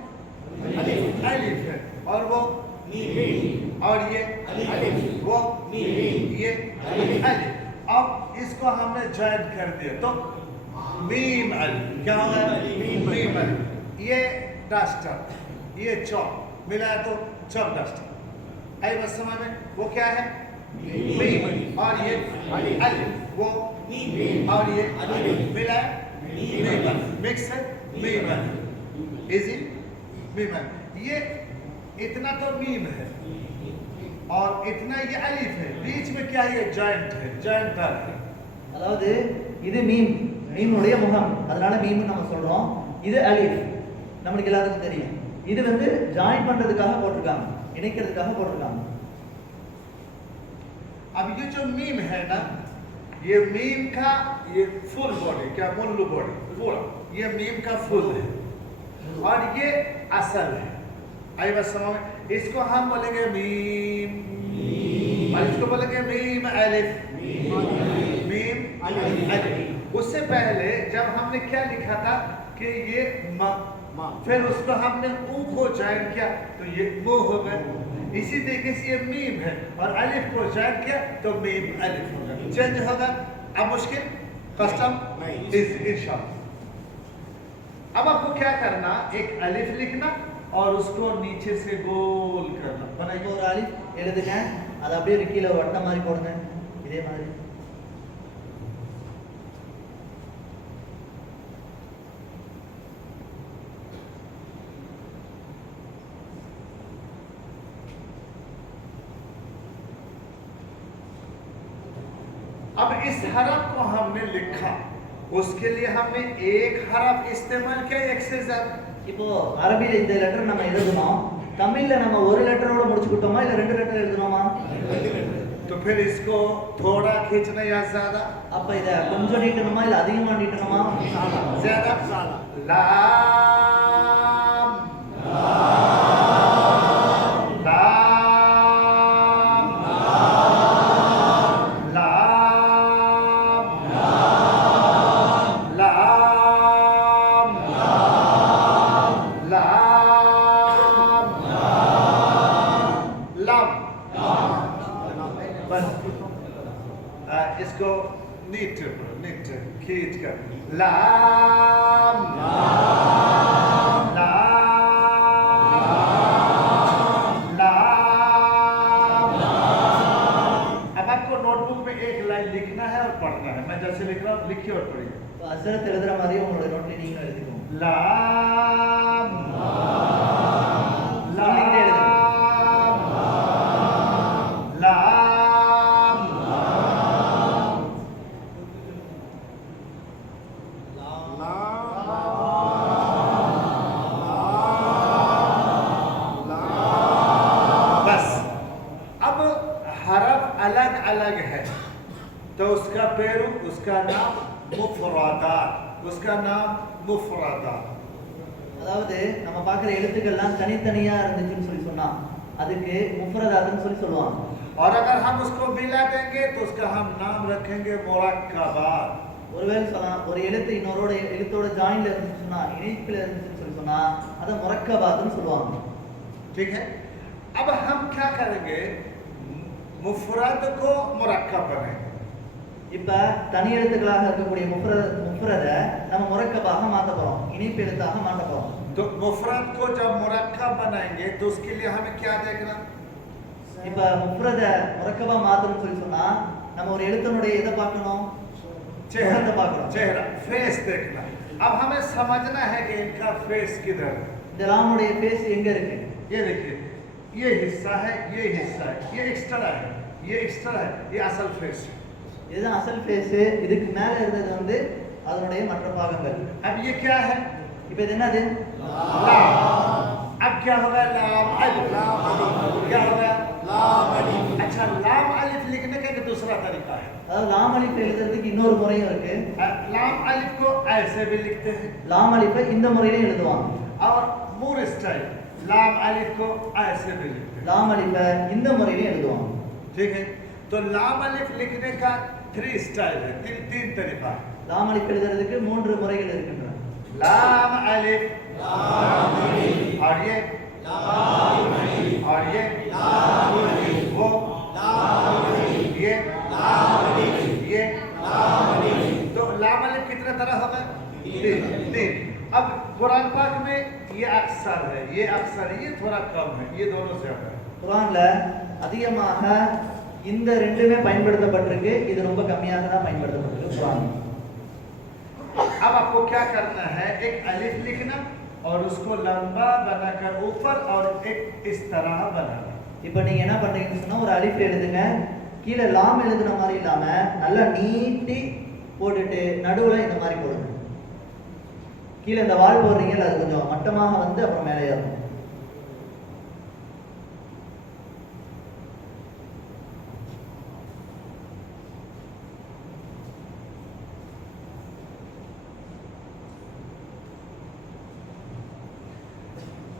अलिफ है। और वो और ये वो ये अलिफ। अब इसको हमने ज्वाइन कर दिया तो मीम अलिफ क्या होगा? मीम अलिफ। ये डस्टर, ये चौक मिलाया तो चौक डस्टर। आई बस समझ में? वो क्या है? मीम। और ये अलिफ, वो और ये मिलाया मीम अलिफ, मिक्स है मीम अलिफ। इजी मीम अलिफ। ये इतना तो मीम है और इतना ये अलिफ है, बीच में क्या है? ये जॉइंट है, जॉइंटर है। அதாவது இது மீம், மீமுடைய முகம், அதனால மீம்னு நம்ம சொல்றோம். இது அலிஃப், நமக்கு எல்லாருக்கும் தெரியும். இது வந்து ஜாயின் பண்றதுக்காக போட்டிருக்காங்க, இணைக்கிறதுக்காக போட்டிருக்காங்க. अब ये जो मीम है ना, ये मीम का ये फुल बॉडी, क्या मुल्लू बॉडी पूरा, ये मीम का फुल है और ये असल है। आई बस समझ में? इसको हम बोलेंगे मीम और इसको बोलेंगे मीम अलिफ, मीम अलिफ। उससे पहले जब हमने क्या लिखा था कि ये म, फिर उसको हमने ऊ को ज्वाइन किया तो ये वो हो गया। इसी तरीके से ये मीम है और अलिफ को ज्वाइन किया तो मीम अलिफ होगा, चेंज होगा। अब मुश्किल कस्टम इंशाअल्लाह। अब आपको क्या करना, एक अलिफ लिखना और उसको नीचे से गोल करना। இப்போ बनाइए। ஒரு அலிஃப் எழுதுங்க, அது அப்படியே ஒரு கீழே ஒரு வட்டம் மாதிரி போடுங்க, இதே மாதிரி. अब इस हरफ को हमने लिखा, उसके लिए हमने एक हरफ इस्तेमाल किया, एक से ज्यादा। இப்போ அரபியில இந்த லெட்டர் நம்ம எழுதணும், தமிழ்ல நம்ம ஒரு லெட்டரோட முடிச்சுக்கிட்டோமா இல்ல ரெண்டு லெட்டர் எழுதணுமா? तो फिर इसको थोड़ा खींचना या ज्यादा? அப்ப இத கொஞ்சம் நீட்டணுமா இல்ல அதிகமா நீட்டணுமா? ज्यादा। लाम इसको नीट खींच कर लाम लाम। अब आपको नोटबुक में एक लाइन लिखना है और पढ़ना है। मैं जैसे लिख रहा हूँ लिखिए और पढ़िए। அசரத் எழுதுற மாதிரி உங்களோட நோட்ல நீங்க எழுதிக்கோங்க. लाम சொல்லிக்கிட்டே எழுதுங்க. तो उसका पेरू, उसका नाम मुफरदात, उसका नाम मुफरदात। அதாவது நம்ம பார்க்குற எழுத்துக்கள்லாம் தனித்தனியா இருந்துச்சுன்னு சொல்லி சொன்னா அதுக்கு முஃபரதாத்னு சொல்லி சொல்லுவாங்க. और अगर हम उसको मिला देंगे तो उसका हम नाम रखेंगे मुरक्कबात। ஒருவேளை சொல்லலாம் ஒரு எழுத்து இன்னொரு எழுத்தோட ஜாயின்ல இருந்துச்சுன்னு சொன்னா, இணைப்புல இருந்துச்சுன்னு சொல்லி சொன்னா அதை முரக்கபாத்னு சொல்லுவாங்க. ठीक है। अब हम क्या करेंगे, मुफरद को मुरक्कब बनाएंगे। இப்ப தனி எழுத்துக்களாக இருக்கக்கூடிய முஃபரத நம்ம முரக்கபாக மாத்த போறோம், இணைப்பு எழுத்தாக மாத்த போறோம். तो मुफरद को जब मुरक्कब बनाएंगे तो उसके लिए हमें क्या देखना? இப்ப முஃபரத முரக்கபா மாத்தணும்னு சொல்லி சொன்னா நம்ம ஒரு எழுத்தினுடைய எதை பார்க்கணும்? चेहरा பார்க்கணும், चेहरा फेस देखना। अब हमें समझना है कि इनका फेस किधर है। இந்த லாமுடைய ஃபேஸ் எங்க இருக்கு? ये देखिए, ये हिस्सा है, ये हिस्सा है, ये एक्स्ट्रा है, ये एक्स्ट्रा है, ये असल फेस है। இதுதான் அசல் ஃபேஸ். இதுக்கு மேல இருந்தது வந்து அதனுடைய மற்ற பாகங்கள். अब ये क्या है? இப்போ இது என்னது? लाम। अब क्या होगा? लाम अलिफ। क्या होगा? लाम अलिफ। अच्छा, लाम अलिफ लिखने का दूसरा दूसरा तरीका है। அதாவது லாம் அலிஃப் எழுதுறதுக்கு இன்னொரு முறையும் இருக்கு. लाम अलिफ को ऐसे भी लिखते हैं லாம் அலிஃபை இந்த முறையில எழுதுவாங்க. और मूर स्टाइल लाम अलिफ को ऐसे भी लिखते हैं। லாம் அலிஃபை இந்த முறையில எழுதுவாங்க. ठीक है, तो लाम अलिफ लिखने का 3 स्टाइल है, तीन तरीका है। லாம் அலிஃப் எழுதுறதுக்கு 3 முறைகள் இருக்கின்றன. लाम अलिफ और ये और ये वो ये तो लाम अलिफ कितने तरह होगा? तीन। अब कुरान पाक में ये अक्सर है, ये अक्सर है, ये थोड़ा कम है, ये दोनों ज्यादा है। குர்ஆன்ல அதிகமாக இந்த ரெண்டுமே பயன்படுத்தப்பட்டிருக்கு. இது ரொம்ப கம்மியாக தான் பயன்படுத்தப்பட்டிருக்கு குர்ஆன். अब आपको क्या करना है, एक अलिफ लिखना और उसको लंबा बनाकर ऊपर और एक इस तरह बनाना। இப்போ நீங்க என்ன பண்றீங்கன்னு சொன்னா ஒரு அலிஃப் எழுதுங்க, கீழே லாம் எழுதுன மாதிரி இல்லாம நல்லா நீட்டி போட்டுட்டு நடுவுல இந்த மாதிரி போடுங்க. கீழே இந்த வால் போடுறீங்கல்ல அது கொஞ்சம் மட்டமாக வந்து அப்புறம் மேலே ஏறணும்.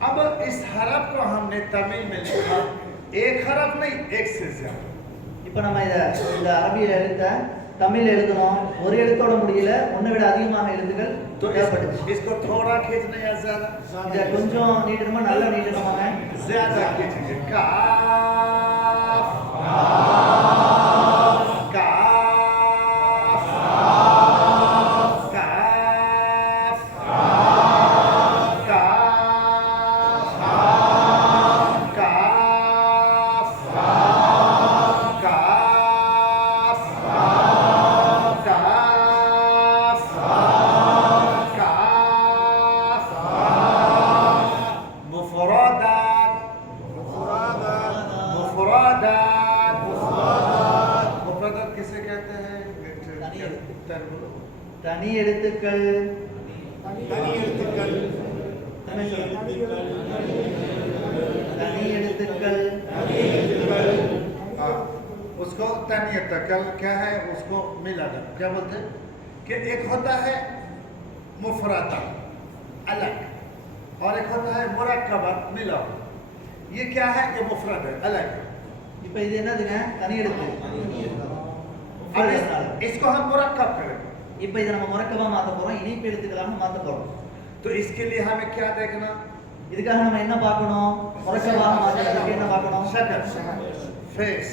अब इस हरफ को हमने तमिल में लिखा, एक हरफ नहीं, एक से ज्यादा। இப்போ நம்ம இந்த அரபி எழுத்தை தமிழ் எழுதணும், ஒரு எழுத்தோட முடியல, ஒன்றை விட அதிகமாக எழுத்துக்கள் तो தேவைப்படுது. इसको थोड़ा खींचना या ज्यादा? இதை கொஞ்சம் நீட்டணுமா நல்லா நீட்டணுமாங்க? ज्यादा खींचेंगे। काफ काफ काफ தனி எழுத்துக்கள் தனி எழுத்துக்கள் தனி எழுத்துக்கள் उसको तनियतकल क्या है, उसको मिलाना क्या बोलते हैं कि एक होता है मुफरदा अलग और एक होता है मुरक्कबा मिला। ये क्या है, ये मुफरद है अलग। இப்போ இது என்னதுங்க? தனி எழுத்து. अब इसको हम मुरक्कब करेंगे। இப்போ இதை நம்ம முரக்கபா மாத்த போறோம், இணைப்பு எழுத்துக்களாக மாத்த போறோம். तो इसके लिए हमें क्या देखना, இதுக்காக நம்ம என்ன பார்க்கணும்? முரக்கபாக மாத்துறதுக்கு என்ன பார்க்கணும்? शक्ल फेस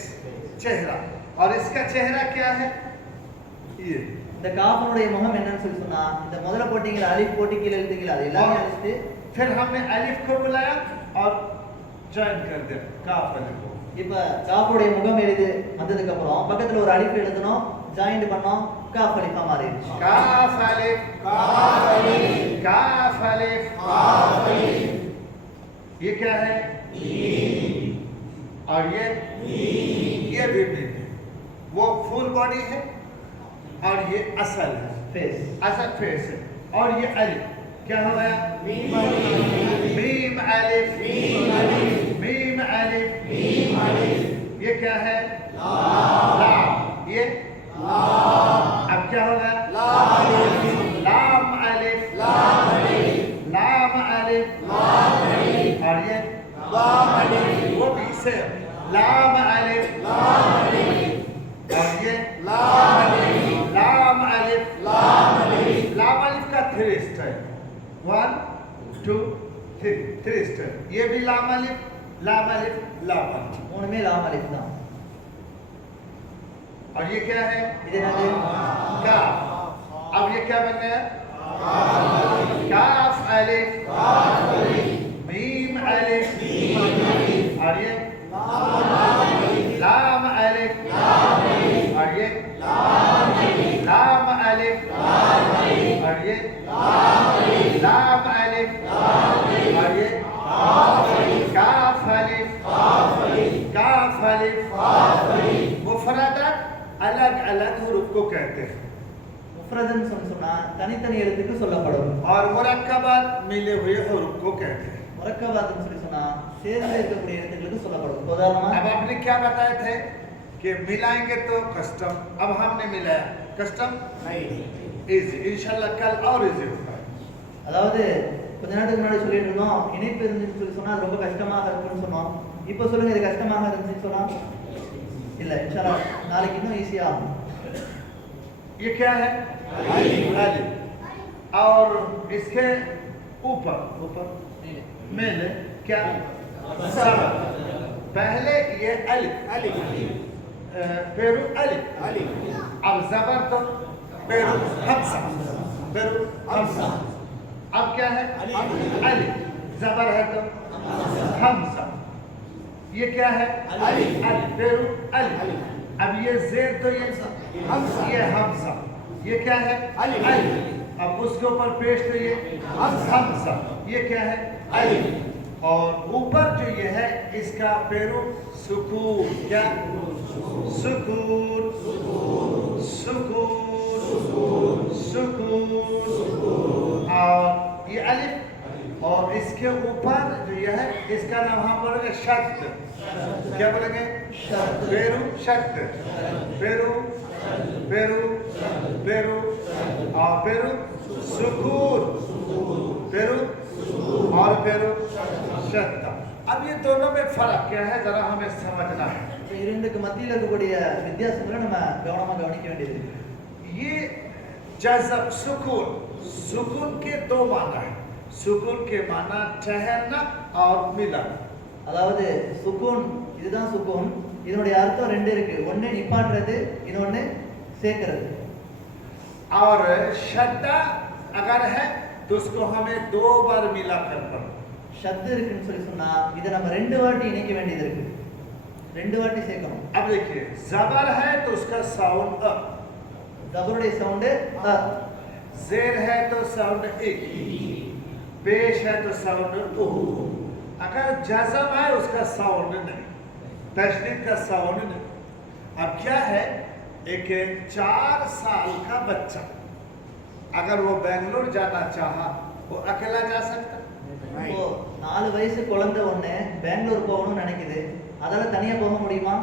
चेहरा, और इसका चेहरा क्या है, ये இந்த காஃபனுடைய முகம் என்னன்னு சொன்னா இந்த முதல்ல போட்டீங்களா அலிஃப் போட்டு கீழ எழுத்துங்களா அது எல்லாமே அழிச்சிட்டு फिर हमने अलिफ को बुलाया और ज्वाइन कर दिया काफ अलिफ को। இப்ப காஃபுடைய முகம் எழுது வந்ததுக்கு அப்புறம் பக்கத்துல ஒரு அலிஃப் எழுதணும், ஜாயிண்ட் பண்ணோம், காஃப் அலிஃபா மாறிடுச்சு. काफ अलिफ काफ अलिफ काफ अलिफ काफ अलिफ। ये क्या है, और ये भी मीम है, वो फुल बॉडी है और ये असल है, फेस असल फेस है। और ये अलिफ क्या हो गया, मीम अलिफ मीम अलिफ। ये क्या है, लाम। ये अब क्या होगा, लाम अलिफ लाम अलिफ और ये वो भी से लाम अलिफ और ये लाम अलिफ लाम अलिफ का 3 स्टाइल, 1 2 3 स्टाइल। ये भी लाम अलिफ लाम अलिफ लाम अलिफ। மூணுமே லாம் அலிஃப் தான். और ये क्या है, இது என்னது? काफ। अब ये क्या बन गया, काफ अलिफ मीम अलिफ और ये लाम अलिफ और ये लाम अलिफ और ये लाम अलिफ और ये काफ अलिफ मुफरदात अलग अलग हुरूफ को कहते हैं முஃப்ரதுன்னு சொன்னா தனித்தனி எழுத்துக்கு சொல்லப்படும். और मुरक्कबात मिले हुए हुरूफ को कहते हैं। முரக்கபாத்னு சொன்னா சேர்ந்து இருக்கக்கூடிய எழுத்துக்களுக்கு சொல்லப்படும். உதாரணமா अब आपने क्या बताए थे, कि मिलाएंगे तो कस्टम, अब हमने मिलाया कस्टम इजी, इंशाल्लाह कल और इजी होगा। அதாவது கொஞ்ச நேரத்துக்கு முன்னாடி சொல்லிட்டு இருந்தோம் இணைப்பு இருந்துச்சுன்னு சொல்லி சொன்னா அது ரொம்ப கஷ்டமாக இருக்குன்னு சொன்னோம். இப்போ சொல்லுங்க இது கஷ்டமாக இருந்துச்சுன்னு சொன்னா இல்ல இன்ஷால்லா நாளைக்கு இன்னும் ஈஸியா ஆகும். ये क्या है? अलिफ। और इसके ऊपर मेल क्या? ज़बर। पहले ये अलिफ पेरू अलिफ, अब ज़बर तो पेरू हमसा, पेरू हमसा। अब क्या है? अलिफ, ज़बर है तो हमसा। ये क्या है? अलिफ, पेरू अलिफ। अब ये ज़ेर तो ये हमसा, ये हमसा। ये क्या है? अलिफ। अब उसके ऊपर पेश तो ये हमसा। ये क्या है? अलिफ। और ऊपर जो ये है इसका पेरू सुकून, क्या? सुकून, सुकून, सुकून। और ये अलिफ और इसके ऊपर जो ये है इसका नाम हम बोलेंगे शद्द। क्या बोलेंगे? पेरू शद्द, पेरू पेरू पेरू और पेरू सुकून, पेरू और पेरू शद्द। अब ये दोनों में फर्क क्या है जरा हमें समझना है। இரண்டுக்கு மத்தியில் இருக்கக்கூடிய வித்தியாசங்களை நம்ம கவனமா கவனிக்க வேண்டியது. ये जज़ब सुकून, सुकून के दो माना है। सुकून के माना ठहरना और मिलन। அதாவது சுக்கூன், இதுதான் சுக்கூன். இதனுடைய அர்த்தம் ரெண்டு இருக்கு. ஒன்னு நிப்பாட்டுறது, இன்னொன்னு சேர்க்கிறது. और शद्दा अगर है तो उसको हमें दो बार मिला कर पढ़ो। ஷத்து இருக்குன்னு சொல்லி சொன்னா இதை நம்ம ரெண்டு வாட்டி இணைக்க வேண்டியது இருக்கு, ரெண்டு வாட்டி சேர்க்கணும். अब देखिए ज़बर है तो उसका साउंड अ, ज़बरुடைய சவுண்ட் அ, ज़ेर है तो साउंड इ, पेश है तो साउंड उ। अगर जज़म है उसका साउंड नहीं, तशदीद का साउंड नहीं। अब क्या है, एक 4 साल का बच्चा अगर वो बेंगलोर जाना चाहा वो अकेला जा सकता? இப்போ 4 வயசு குழந்தை ஒண்ணு பெங்களூர் போகணும்னு நினைக்குது, அதால தனியா போக முடியுமா?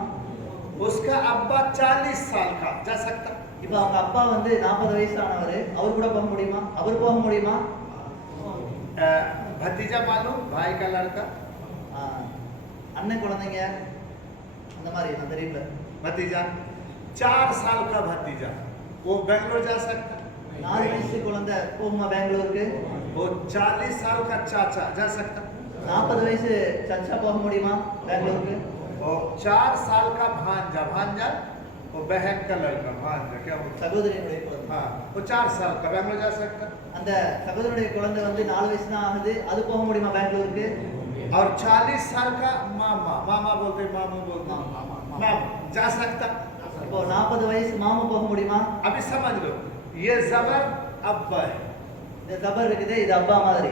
उसका अब्बा 40 साल का जा सकता? இப்போ அவங்க அப்பா வந்து 40 வயசானவர், அவர் கூட போக முடியுமா? அவர் போக முடியுமா? भतीजा मालूम, भाई का लड़का, அண்ணன் குழந்தைங்க அந்த மாதிரி நான் தெரியல. भतीजा 4 साल का भतीजा वो बेंगलोर जा सकता? 4 வயசு குழந்தை போகுமா பெங்களூருக்கு? वो 40 साल का चाचा जा सकता? 40 வயசு சச்சா போக முடியுமா பெங்களூருக்கு? और 4 साल का भांजा, भांजा वो बहन का लड़का, भांजा क्या बोलते? சகோதரியுடைய குழந்தை. हाँ, वो 4 साल का बेंगलोर जा सकता? அந்த சகோதரனுடைய குழந்தை வந்து 4 வயசு தான் ஆகுது, அது போக முடியுமா பெங்களூருக்கு? और 40 साल का मामा, मामा बोलते, मामू बोलते, मामा जा सकता? இப்போ 40 வயசு மாமா போக முடியுமா? अभी समझ लो, ये ज़बर अब्बा है இந்த ज़बर இருக்குது, இது அப்பா மாதிரி.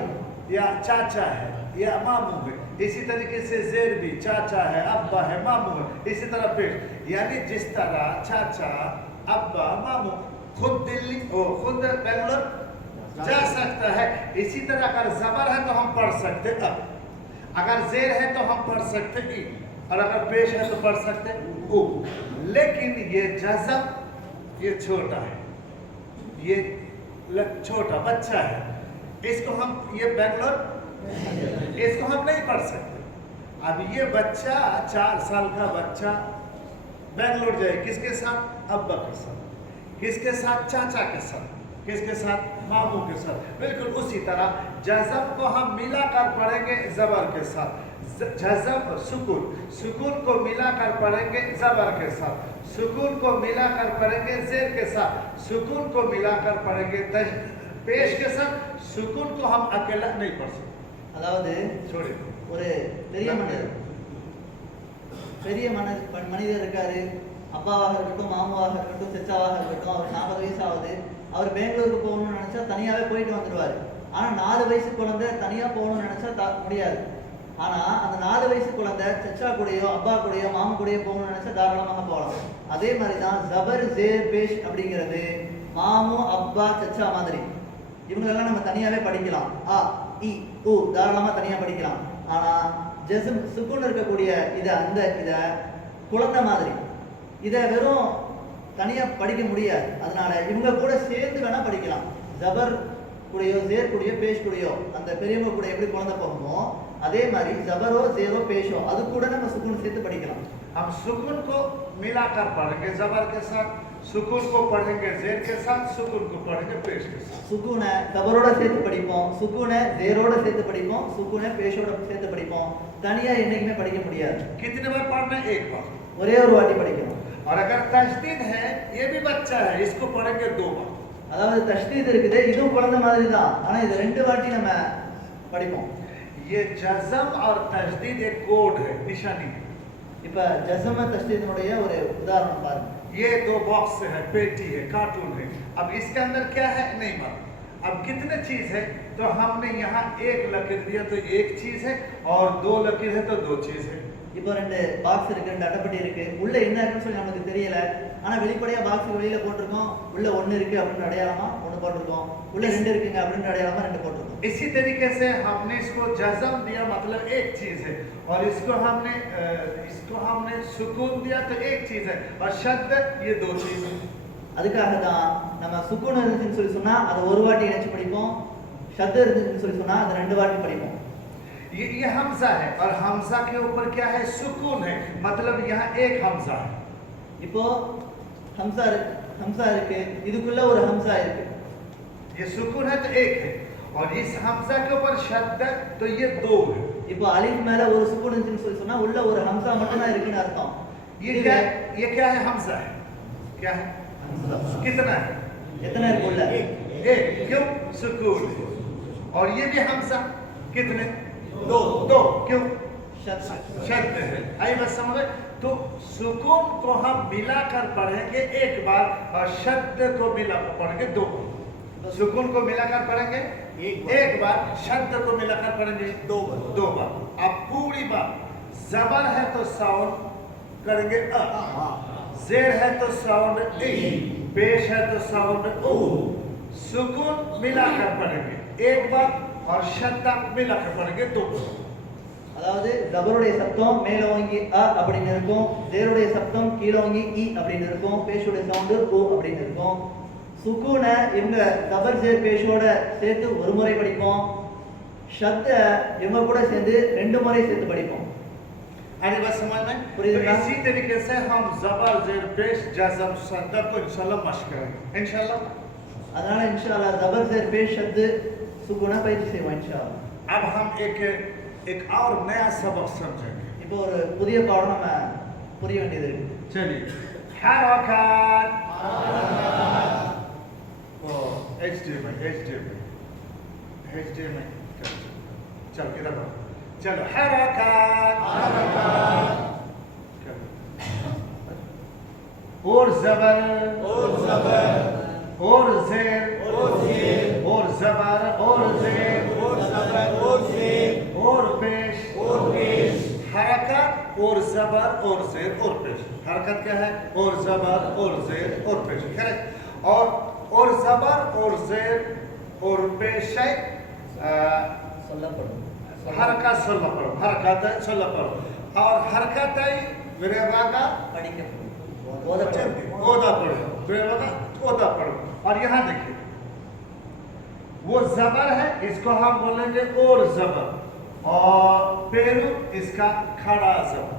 या चाचा है या मामू है। इसी तरीके से ज़ेर भी चाचा है, अब्बा है, मामू है। इसी तरह पेश, यानी जिस तरह चाचा, अब्बा, मामू खुद दिल्ली ओ खुद बेंगलोर जा सकता है, इसी तरह अगर ज़बर है तो हम पढ़ सकते अब, अगर ज़ेर है तो हम पढ़ सकते ई, और अगर पेश है तो पढ़ सकते उ। लेकिन ये जज़ब ये छोटा है, ये छोटा बच्चा है, इसको हम ये बेंगलोर इसको हम नहीं पढ़ सकते। अब ये बच्चा 4 साल का बच्चा बेंगलोर जाए किसके साथ? अब्बा के साथ। किसके साथ? चाचा के साथ। किसके साथ? मामू के साथ। बिल्कुल उसी तरह जज़ब को हम मिलाकर पढ़ेंगे ज़बर के साथ। जज़ब सुकून, सुकून को मिलाकर पढ़ेंगे ज़बर के साथ, सुकून को मिलाकर पढ़ेंगे ज़ेर के साथ, सुकून को मिलाकर पढ़ेंगे पेश के साथ। सुकून को हम अकेला नहीं पढ़ सकते। அதாவது छोड़िए, ஒரு பெரிய மனிதர் இருக்காரு, அப்பாவாக இருக்கட்டும், மாமாவாக இருக்கட்டும், செச்சாவாக இருக்கட்டும், அவர் 40 வயசு ஆகுது, அவர் பெங்களூருக்கு போகணும்னு நினைச்சா தனியாவே போயிட்டு வந்துடுவாரு. ஆனா 4 வயசு குழந்தை தனியா போகணும்னு நினைச்சா முடியாது. ஆனா அந்த 4 வயசு குழந்தை செச்சா கூடயோ, அப்பா கூடயோ, மாமா கூடயோ போகணும்னு நினைச்சா தாராளமாக போகலாம். அதே மாதிரி தான் ஸபர், ஸேர், பேஷ் அப்படிங்கிறது மாமு, அப்பா, செச்சா மாதிரி இவங்களெல்லாம் நம்ம தனியாவே படிக்கலாம். ஆ, இ, உ தாராளமா தனியா படிக்கலாம். ஆனா ஜஸ்ம் சுக்குன் இருக்கக்கூடிய இத குழந்தை மாதிரி இதை வெறும் தனியா படிக்க முடியாது. அதனால இவங்க கூட சேர்ந்து வேணா படிக்கலாம். ஜபர் கூடயோ ஜேர் கூடயோ பேஷ் கூடயோ அந்த பெரியவங்க கூட எப்படி குழந்தை போகுமோ அதே மாதிரி ஜபரோ ஜேரோ பேஷோ அது கூட நம்ம சுக்கூன் சேர்த்து படிக்கலாம். हम सुकून को मिलाकर पढ़ेंगे, जबर के साथ सुकून को पढ़ेंगे, जेर के साथ सुकून को पढ़ेंगे, पेश के साथ. சுக்கூனை ஜபரோட சேர்த்து படிப்போம், சுக்கூனை ஜேரோட சேர்த்து படிப்போம், சுக்கூனை பேஷோட சேர்த்து படிப்போம். தனியா என்னைக்குமே படிக்க முடியாது. कितने बार पढ़ना है? एक बार. ஒரே ஒரு வாட்டி படிக்கணும். और अगर तजदीद है, ये भी बच्चा है, इसको पढ़ेंगे 2 बार. அதாவது தஷ்தீத் இருக்குது, இதுவும் குழந்தை மாதிரி தான். ஆனா இது 2 வாட்டி நம்ம படிப்போம். ये जज़म और तजदीद एक कोड है, निशानी है. இப்ப ஜஸம தஷ்தீதினுடைய ஒரு உதாரணம் பாருங்க. ये 2 बॉक्स है, पेटी है, कार्टून है. अब इसके अंदर क्या है नहीं मालूम. अब कितने चीज है तो हमने यहाँ 1 लकीर दिया तो 1 चीज है और 2 लकीर है तो 2 चीज है. இப்போ 2 பாக்ஸ் இருக்கு, 2 அட்டைப்பெட்டி இருக்கு. உள்ள என்ன இருக்குன்னு சொல்லி நமக்கு தெரியல. ஆனா வெளிப்படையா பாக்ஸ் வெளியில போட்டிருக்கோம். உள்ள 1 இருக்கு அப்படின்னு அடையாளமா 1 போட்டிருக்கோம். உள்ள 2 இருக்குங்க அப்படின்னு அடையாளமா 2 போட்டிருக்கோம். इसी तरीके से हमने इसको जज़म दिया मतलब 1 चीज है और इसको हमने सुकून दिया तो 1 चीज है और शद्द ये 2 चीज है. அதுக்காக தான் நம்ம சுக்கூன் இருந்துச்சுன்னு சொல்லி சொன்னா அதை ஒரு வாட்டி இணைச்சு படிப்போம். ஷத் இருந்துச்சுன்னு சொல்லி சொன்னா அதை 2 வாட்டி படிப்போம். ये हमजा है और हमजा के ऊपर क्या है? सुकून है, मतलब यहाँ 1 हमजा है. இப்போ ஹம்சா இருக்கு, இதுக்குள்ள ஒரு ஹம்சா இருக்கு. ये सुकून है तो 1 है और इस हमजा के ऊपर शद्द है तो ये 2 है. இப்போ அலிஃப் மேல ஒரு சுக்கூன் இருந்துச்சுன்னு சொல்லி சொன்னா உள்ள ஒரு ஹம்சா மட்டும் தான் இருக்குன்னு அர்த்தம். ये क्या है? हमजा है. क्या है? कितना है? எத்தனை இருக்கு உள்ள? 1. क्यों? सुकून है. और ये भी हमजा कितने? 2. क्यों? ஷத். शद्द है. आई बस समझ में? तो सुकून को हम मिलाकर पढ़ेंगे 1 बार और शद्द को मिलाकर पढ़ेंगे 2 बार. सुकून को मिलाकर पढ़ेंगे 1 बार, शद्द को मिलाकर पढ़ेंगे 2 बार. अब पूरी बात. जबर है तो साउंड करेंगे अ, जेर है तो साउंड ए, पेश है तो साउंड ओ. सुकून मिलाकर पढ़ेंगे 1 बार और शद्द मिलाकर पढ़ेंगे 2 बार. அதாவது ஜபருடைய சப்தம் மேல ஓங்கி அ அப்படின்னு இருக்கும், ஜேருடைய சப்தம் கீழ ஓங்கி இ அப்படின்னு இருக்கும், பேஷோட சவுண்ட் ஓ அப்படின்னு இருக்கும். சுக்கூனை இவங்க ஜபர் ஜேர் பேஷோட சேர்த்து ஒரு முறை படிப்போம். ஷத்த இவங்க கூட சேர்ந்து 2 முறை சேர்த்து படிப்போம். अरे बस समझ में? तो पुरीदा? इसी तरीके से हम जबर जेर पेश जज़म शद्द को इंशाल्लाह मश्क करेंगे इंशाल्लाह. அதனால இன்ஷா அல்லாஹ் ஜபர் ஜேர் பேஷ் ஷத் சுக்கூனை பயிற்சி செய்வோம் இன்ஷா அல்லாஹ். अब हम एक और नया सबक समझेंगे. இப்போ ஒரு புதிய பாடம் நம்ம புரிய வேண்டியது இருக்கு. चलिए हरकत वो HDMI चल इधर आओ. चलो हरकत और जबर और जेर और जबर और जेर और पेश हरकत और जबर और जेर और पेश. हरकत क्या है? और जबर और जेर और पेश. करेक्ट. और जबर और जेर और पेश है சொல்லப்படும். हरकत सोल्ला पढ़ो. हरकत है सोल्ला पढ़ो. और हरकत है विरेवागा படிக்கப்படும். ஓதப்படும். ओदा पढ़ो. विरेवागा ओदा पढ़ो. और यहाँ देखिए वो जबर है, इसको हम बोलेंगे और जबर और पेरू इसका खड़ा जबर.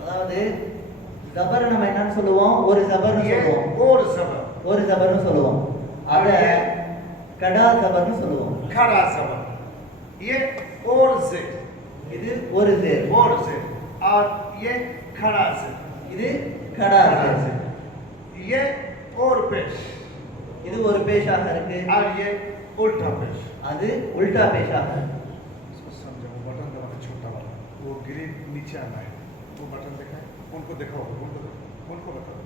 அதாவது ஜபர் நம்ம என்னன்னு சொல்லுவோம்? ஒரு ஜபர்னு ये சொல்லுவோம். और जबर ஒரு ஜபர்னு சொல்லுவோம். அத கடா ஜபர்னு சொல்லுவோம். खड़ा जबर. ये और जेर இது ஒரு ஜேர். और जेर और ये खड़ा जेर. இது கடா खड़ा ஜேர். जेर. ये और पेश இது ஒரு பேஷாக இருக்கு. और ये उल्टा पेश. அது உல்டா பேஷாக இருக்கு. इसको समझो. वो बटन दबाना छोटा वाला, वो ग्रीन नीचे आना है. वो बटन देखा है? उनको दिखाओ, उनको बताओ.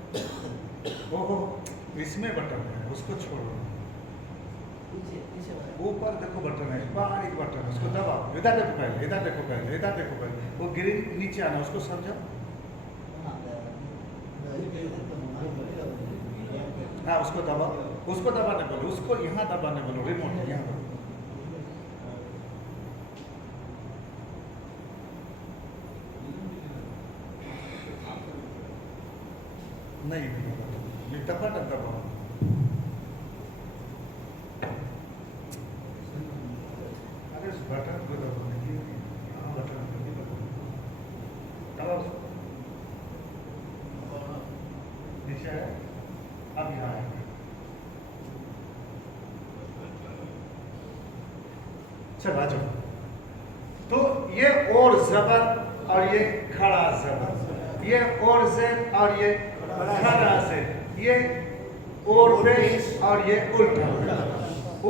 ओहो इसमें बटन है, उसको छोड़ो. पीछे पीछे वाला. ऊपर देखो बटन है, बारीक बटन है, उसको दबाओ. इधर देखो पहले. वो ग्रीन नीचे आना, उसको समझो. हाँ उसको दबाओ. उसको दबाने बोलो, उसको यहाँ दबाने बोलो. रिमोट यहाँ दबाओ. नहीं ये टपा टपा अरे इस बटन को दबाने की बटन को नहीं दबाना दबाओ नीचे है अब यहाँ आएगा चल आ जाओ तो ये और जबर और ये खड़ा जबर ये और जेर और ये खड़ा जेर ये और पेश और ये उल्टा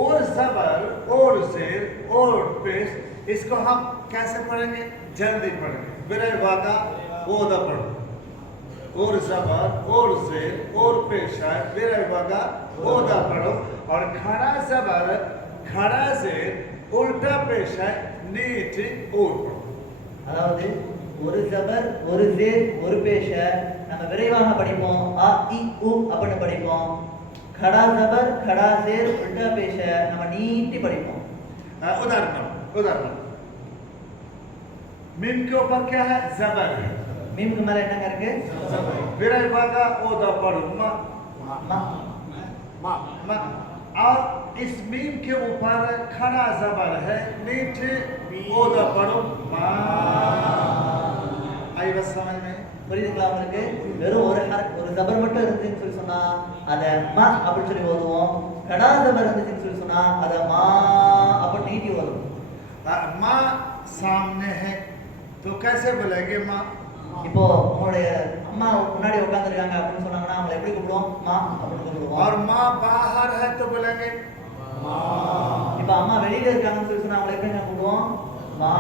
और जबर और जेर और पेश इसको हम कैसे पढ़ेंगे जल्दी पढ़ेंगे बिरे वादा ओदा पढ़ो और जबर और जेर और पेश है बिरे वादा ओदा पढ़ो और खड़ा जबर खड़ा जेर उल्टा पेश है नीट और पढ़ो அதாவது ஒரு ஜபர் ஒரு ஜேர் ஒரு பேஷ நம்ம விரைவாக படிப்போம் அ இ உ அப்படின்னு படிப்போம் खड़ा जबर खड़ा जेर उल्टा पेश நம்ம நீட்டி படிப்போம் उदाहरण मीम के ऊपर क्या है जबर है मीम के மேல என்னங்க இருக்கு विरय वागा ओदा पढ़ो मा மா मा और इस मीम के ऊपर खड़ा जबर है नीचे ओदा पढ़ो मा आई बस समझ में புரியுதுங்களா உங்களுக்கு வெறும் ஒரு ஜபர் மட்டும் இருந்துச்சுன்னு சொல்லி சொன்னா அத ம அப்படின்னு சொல்லி ஓதுவோம் கடா ஜபர் இருந்துச்சுன்னு சொல்லி சொன்னா அத மா அப்படின்னு நீட்டி ஓதுவோம் माँ सामने है तो कैसे बोलेंगे माँ இப்போ உங்களுடைய அம்மா முன்னாடி உட்கார்ந்திருக்காங்க அப்படின்னு சொன்னாங்கன்னா அவங்களை எப்படி கூப்பிடுவோம் மா அப்படின்னு கூப்பிடுவோம் और माँ बाहर है तो बोलेंगे இப்போ அம்மா வெளியில இருக்காங்கன்னு சொல்லி சொன்னா அவங்களை எப்படி கூப்பிடுவோம் மா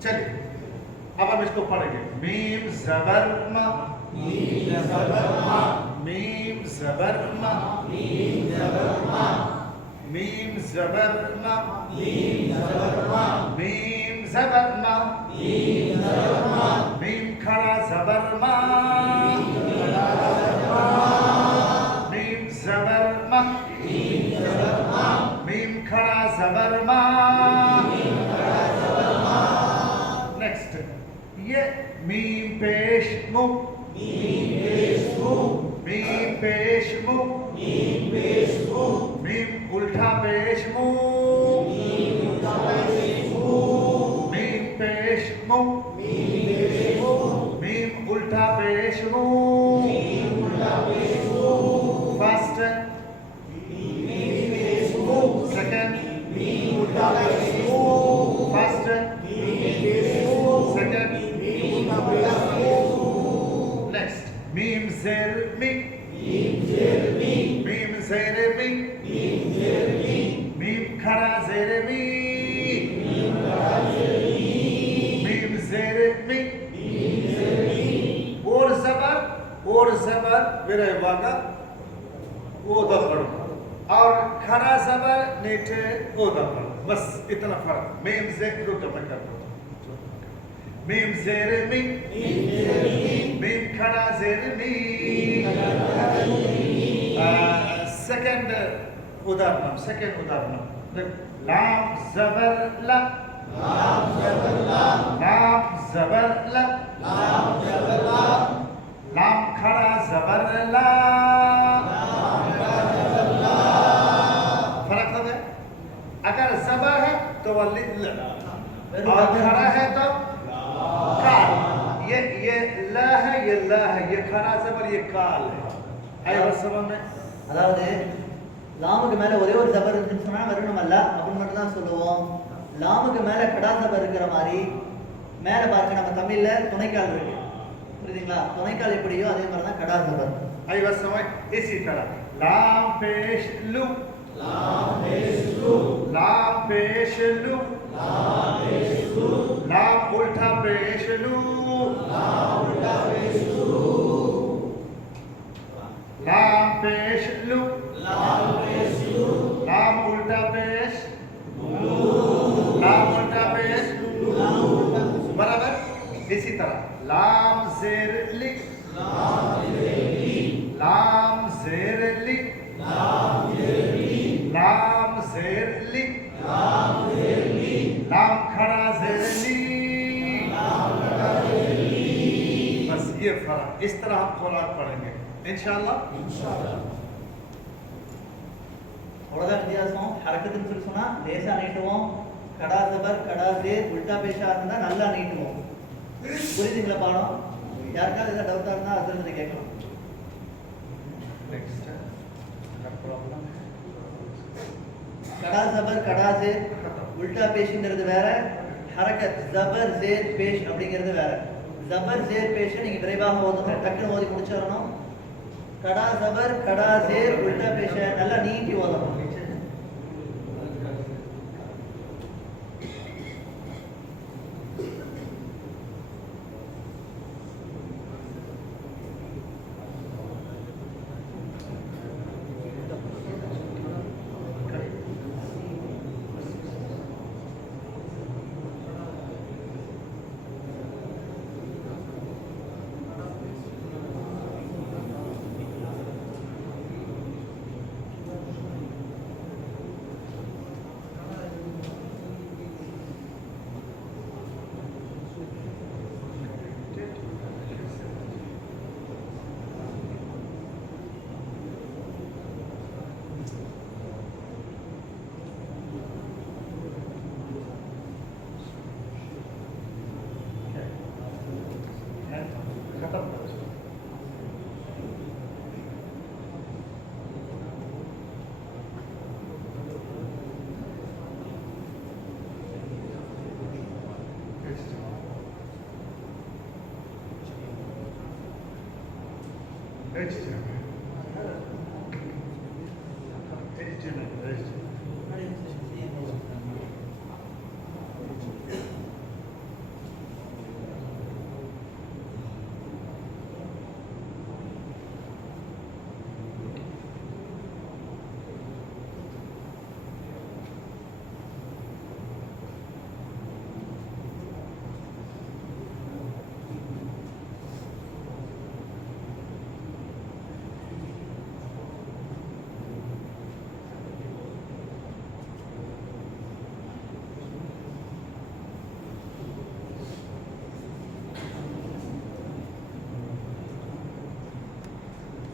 चलिए अब हम इसको पढ़ेंगे मीम जबर मा मीम जबर मा मीम जबर मा मीम जबर मा मीम जबर मा मीम जबर मा मीम जबर मा मीम जबर मा मीम खड़ा जबर मा मीम जबर मा मीम जबर मा मीम खड़ा जबर मा नेक्स्ट ये मीम पेश मु मीम पेश मु मीम पेश मु मीम पेश मु मीम उल्टा पेश मु मीम उल्टा पेश मु मीम पेश मु मीम पेश मु मीम उल्टा पेश मु मीम उल्टा पेश मु फर्स्ट मीम पेश मु सेकंड मीम उल्टा पेश मु first second next mim zer mi mim zer mi mim zer mi mim zer mi mim khara zer mi mim khara zer mi mim zer mi mim zer mi और जबर विरय वागा ओदा पढ़ो और खरा जबर नीचे ओदा पढ़ो बस इतना फर्क मीम ज़ेर रुको मैं कर दूँ मीम ज़ेर मी मीम खड़ा ज़ेर मी सेकंड उदाहरण लाम ज़बर ला लाम ज़बर ला लाम ज़बर ला लाम ज़बर ला लाम खड़ा ज़बर ला फर्क हो गया अगर ज़बर है तो वली और खड़ा है तो काल ये ला है ये खड़ा ज़बर ये काल है आई बस समझ में அதாவது லாமுக்கு மேல ஒரே ஒரு ஜபர் இருந்துன்னு சொன்னா வரணும் அல்ல அப்படின்னு மட்டும் தான் சொல்லுவோம் லாமுக்கு மேல கடா ஜபர் இருக்கிற மாதிரி மேல பாருங்க நம்ம தமிழ்ல துணைக்கால் இருக்கு புரியுதுங்களா துணைக்கால் எப்படியோ அதே மாதிரி தான் கடா ஜபர் आई बस समझ इसी तरह लाम पेश लू लाम पेश लू लाम पेश लू लाम पेश लू लाम उल्टा पेश लू लाम उल्टा पेश लू लाम पेश लू लाम उल्टा पेश लू लाम उल्टा पेश तरह लाम जेर ली, लाम जेर ली, लाम जेर ली, लाम खड़ा जेर ली। बस ये फर्क, इस तरह हम कुरान पढ़ेंगे इंशाअल्लाह। அவ்வளோதான் வித்தியாசம். ஹரக்கத்துன்னு சொல்லி சொன்னா லேசா நீட்டுவோம். கடா ஜபர் கடா ஜேர் உல்டா பேஷா இருந்தா நல்லா நீட்டுவோம். புரியுதுங்களா பாடம்? யாருக்காவது ஏதாவது டவுட்டா இருந்தா அதுல இருந்து கேட்கலாம். नेक्स्ट प्रॉब्लम கடா ஜபர் கடா ஜேர் உல்டா பேஷ்ங்கிறது வேற, ஹரக்கத் ஜபர் ஜேர் பேஷ் அப்படிங்கிறது வேற. ஜபர் ஜேர் பேஷ் நீங்க விரைவாக ஓதுங்க, டக்குன்னு ஓதி முடிச்சிடணும். கடா ஜபர் கடா ஜேர் உல்டா பேஷ நல்லா நீட்டி ஓதணும். खत्म कर इसको। Next.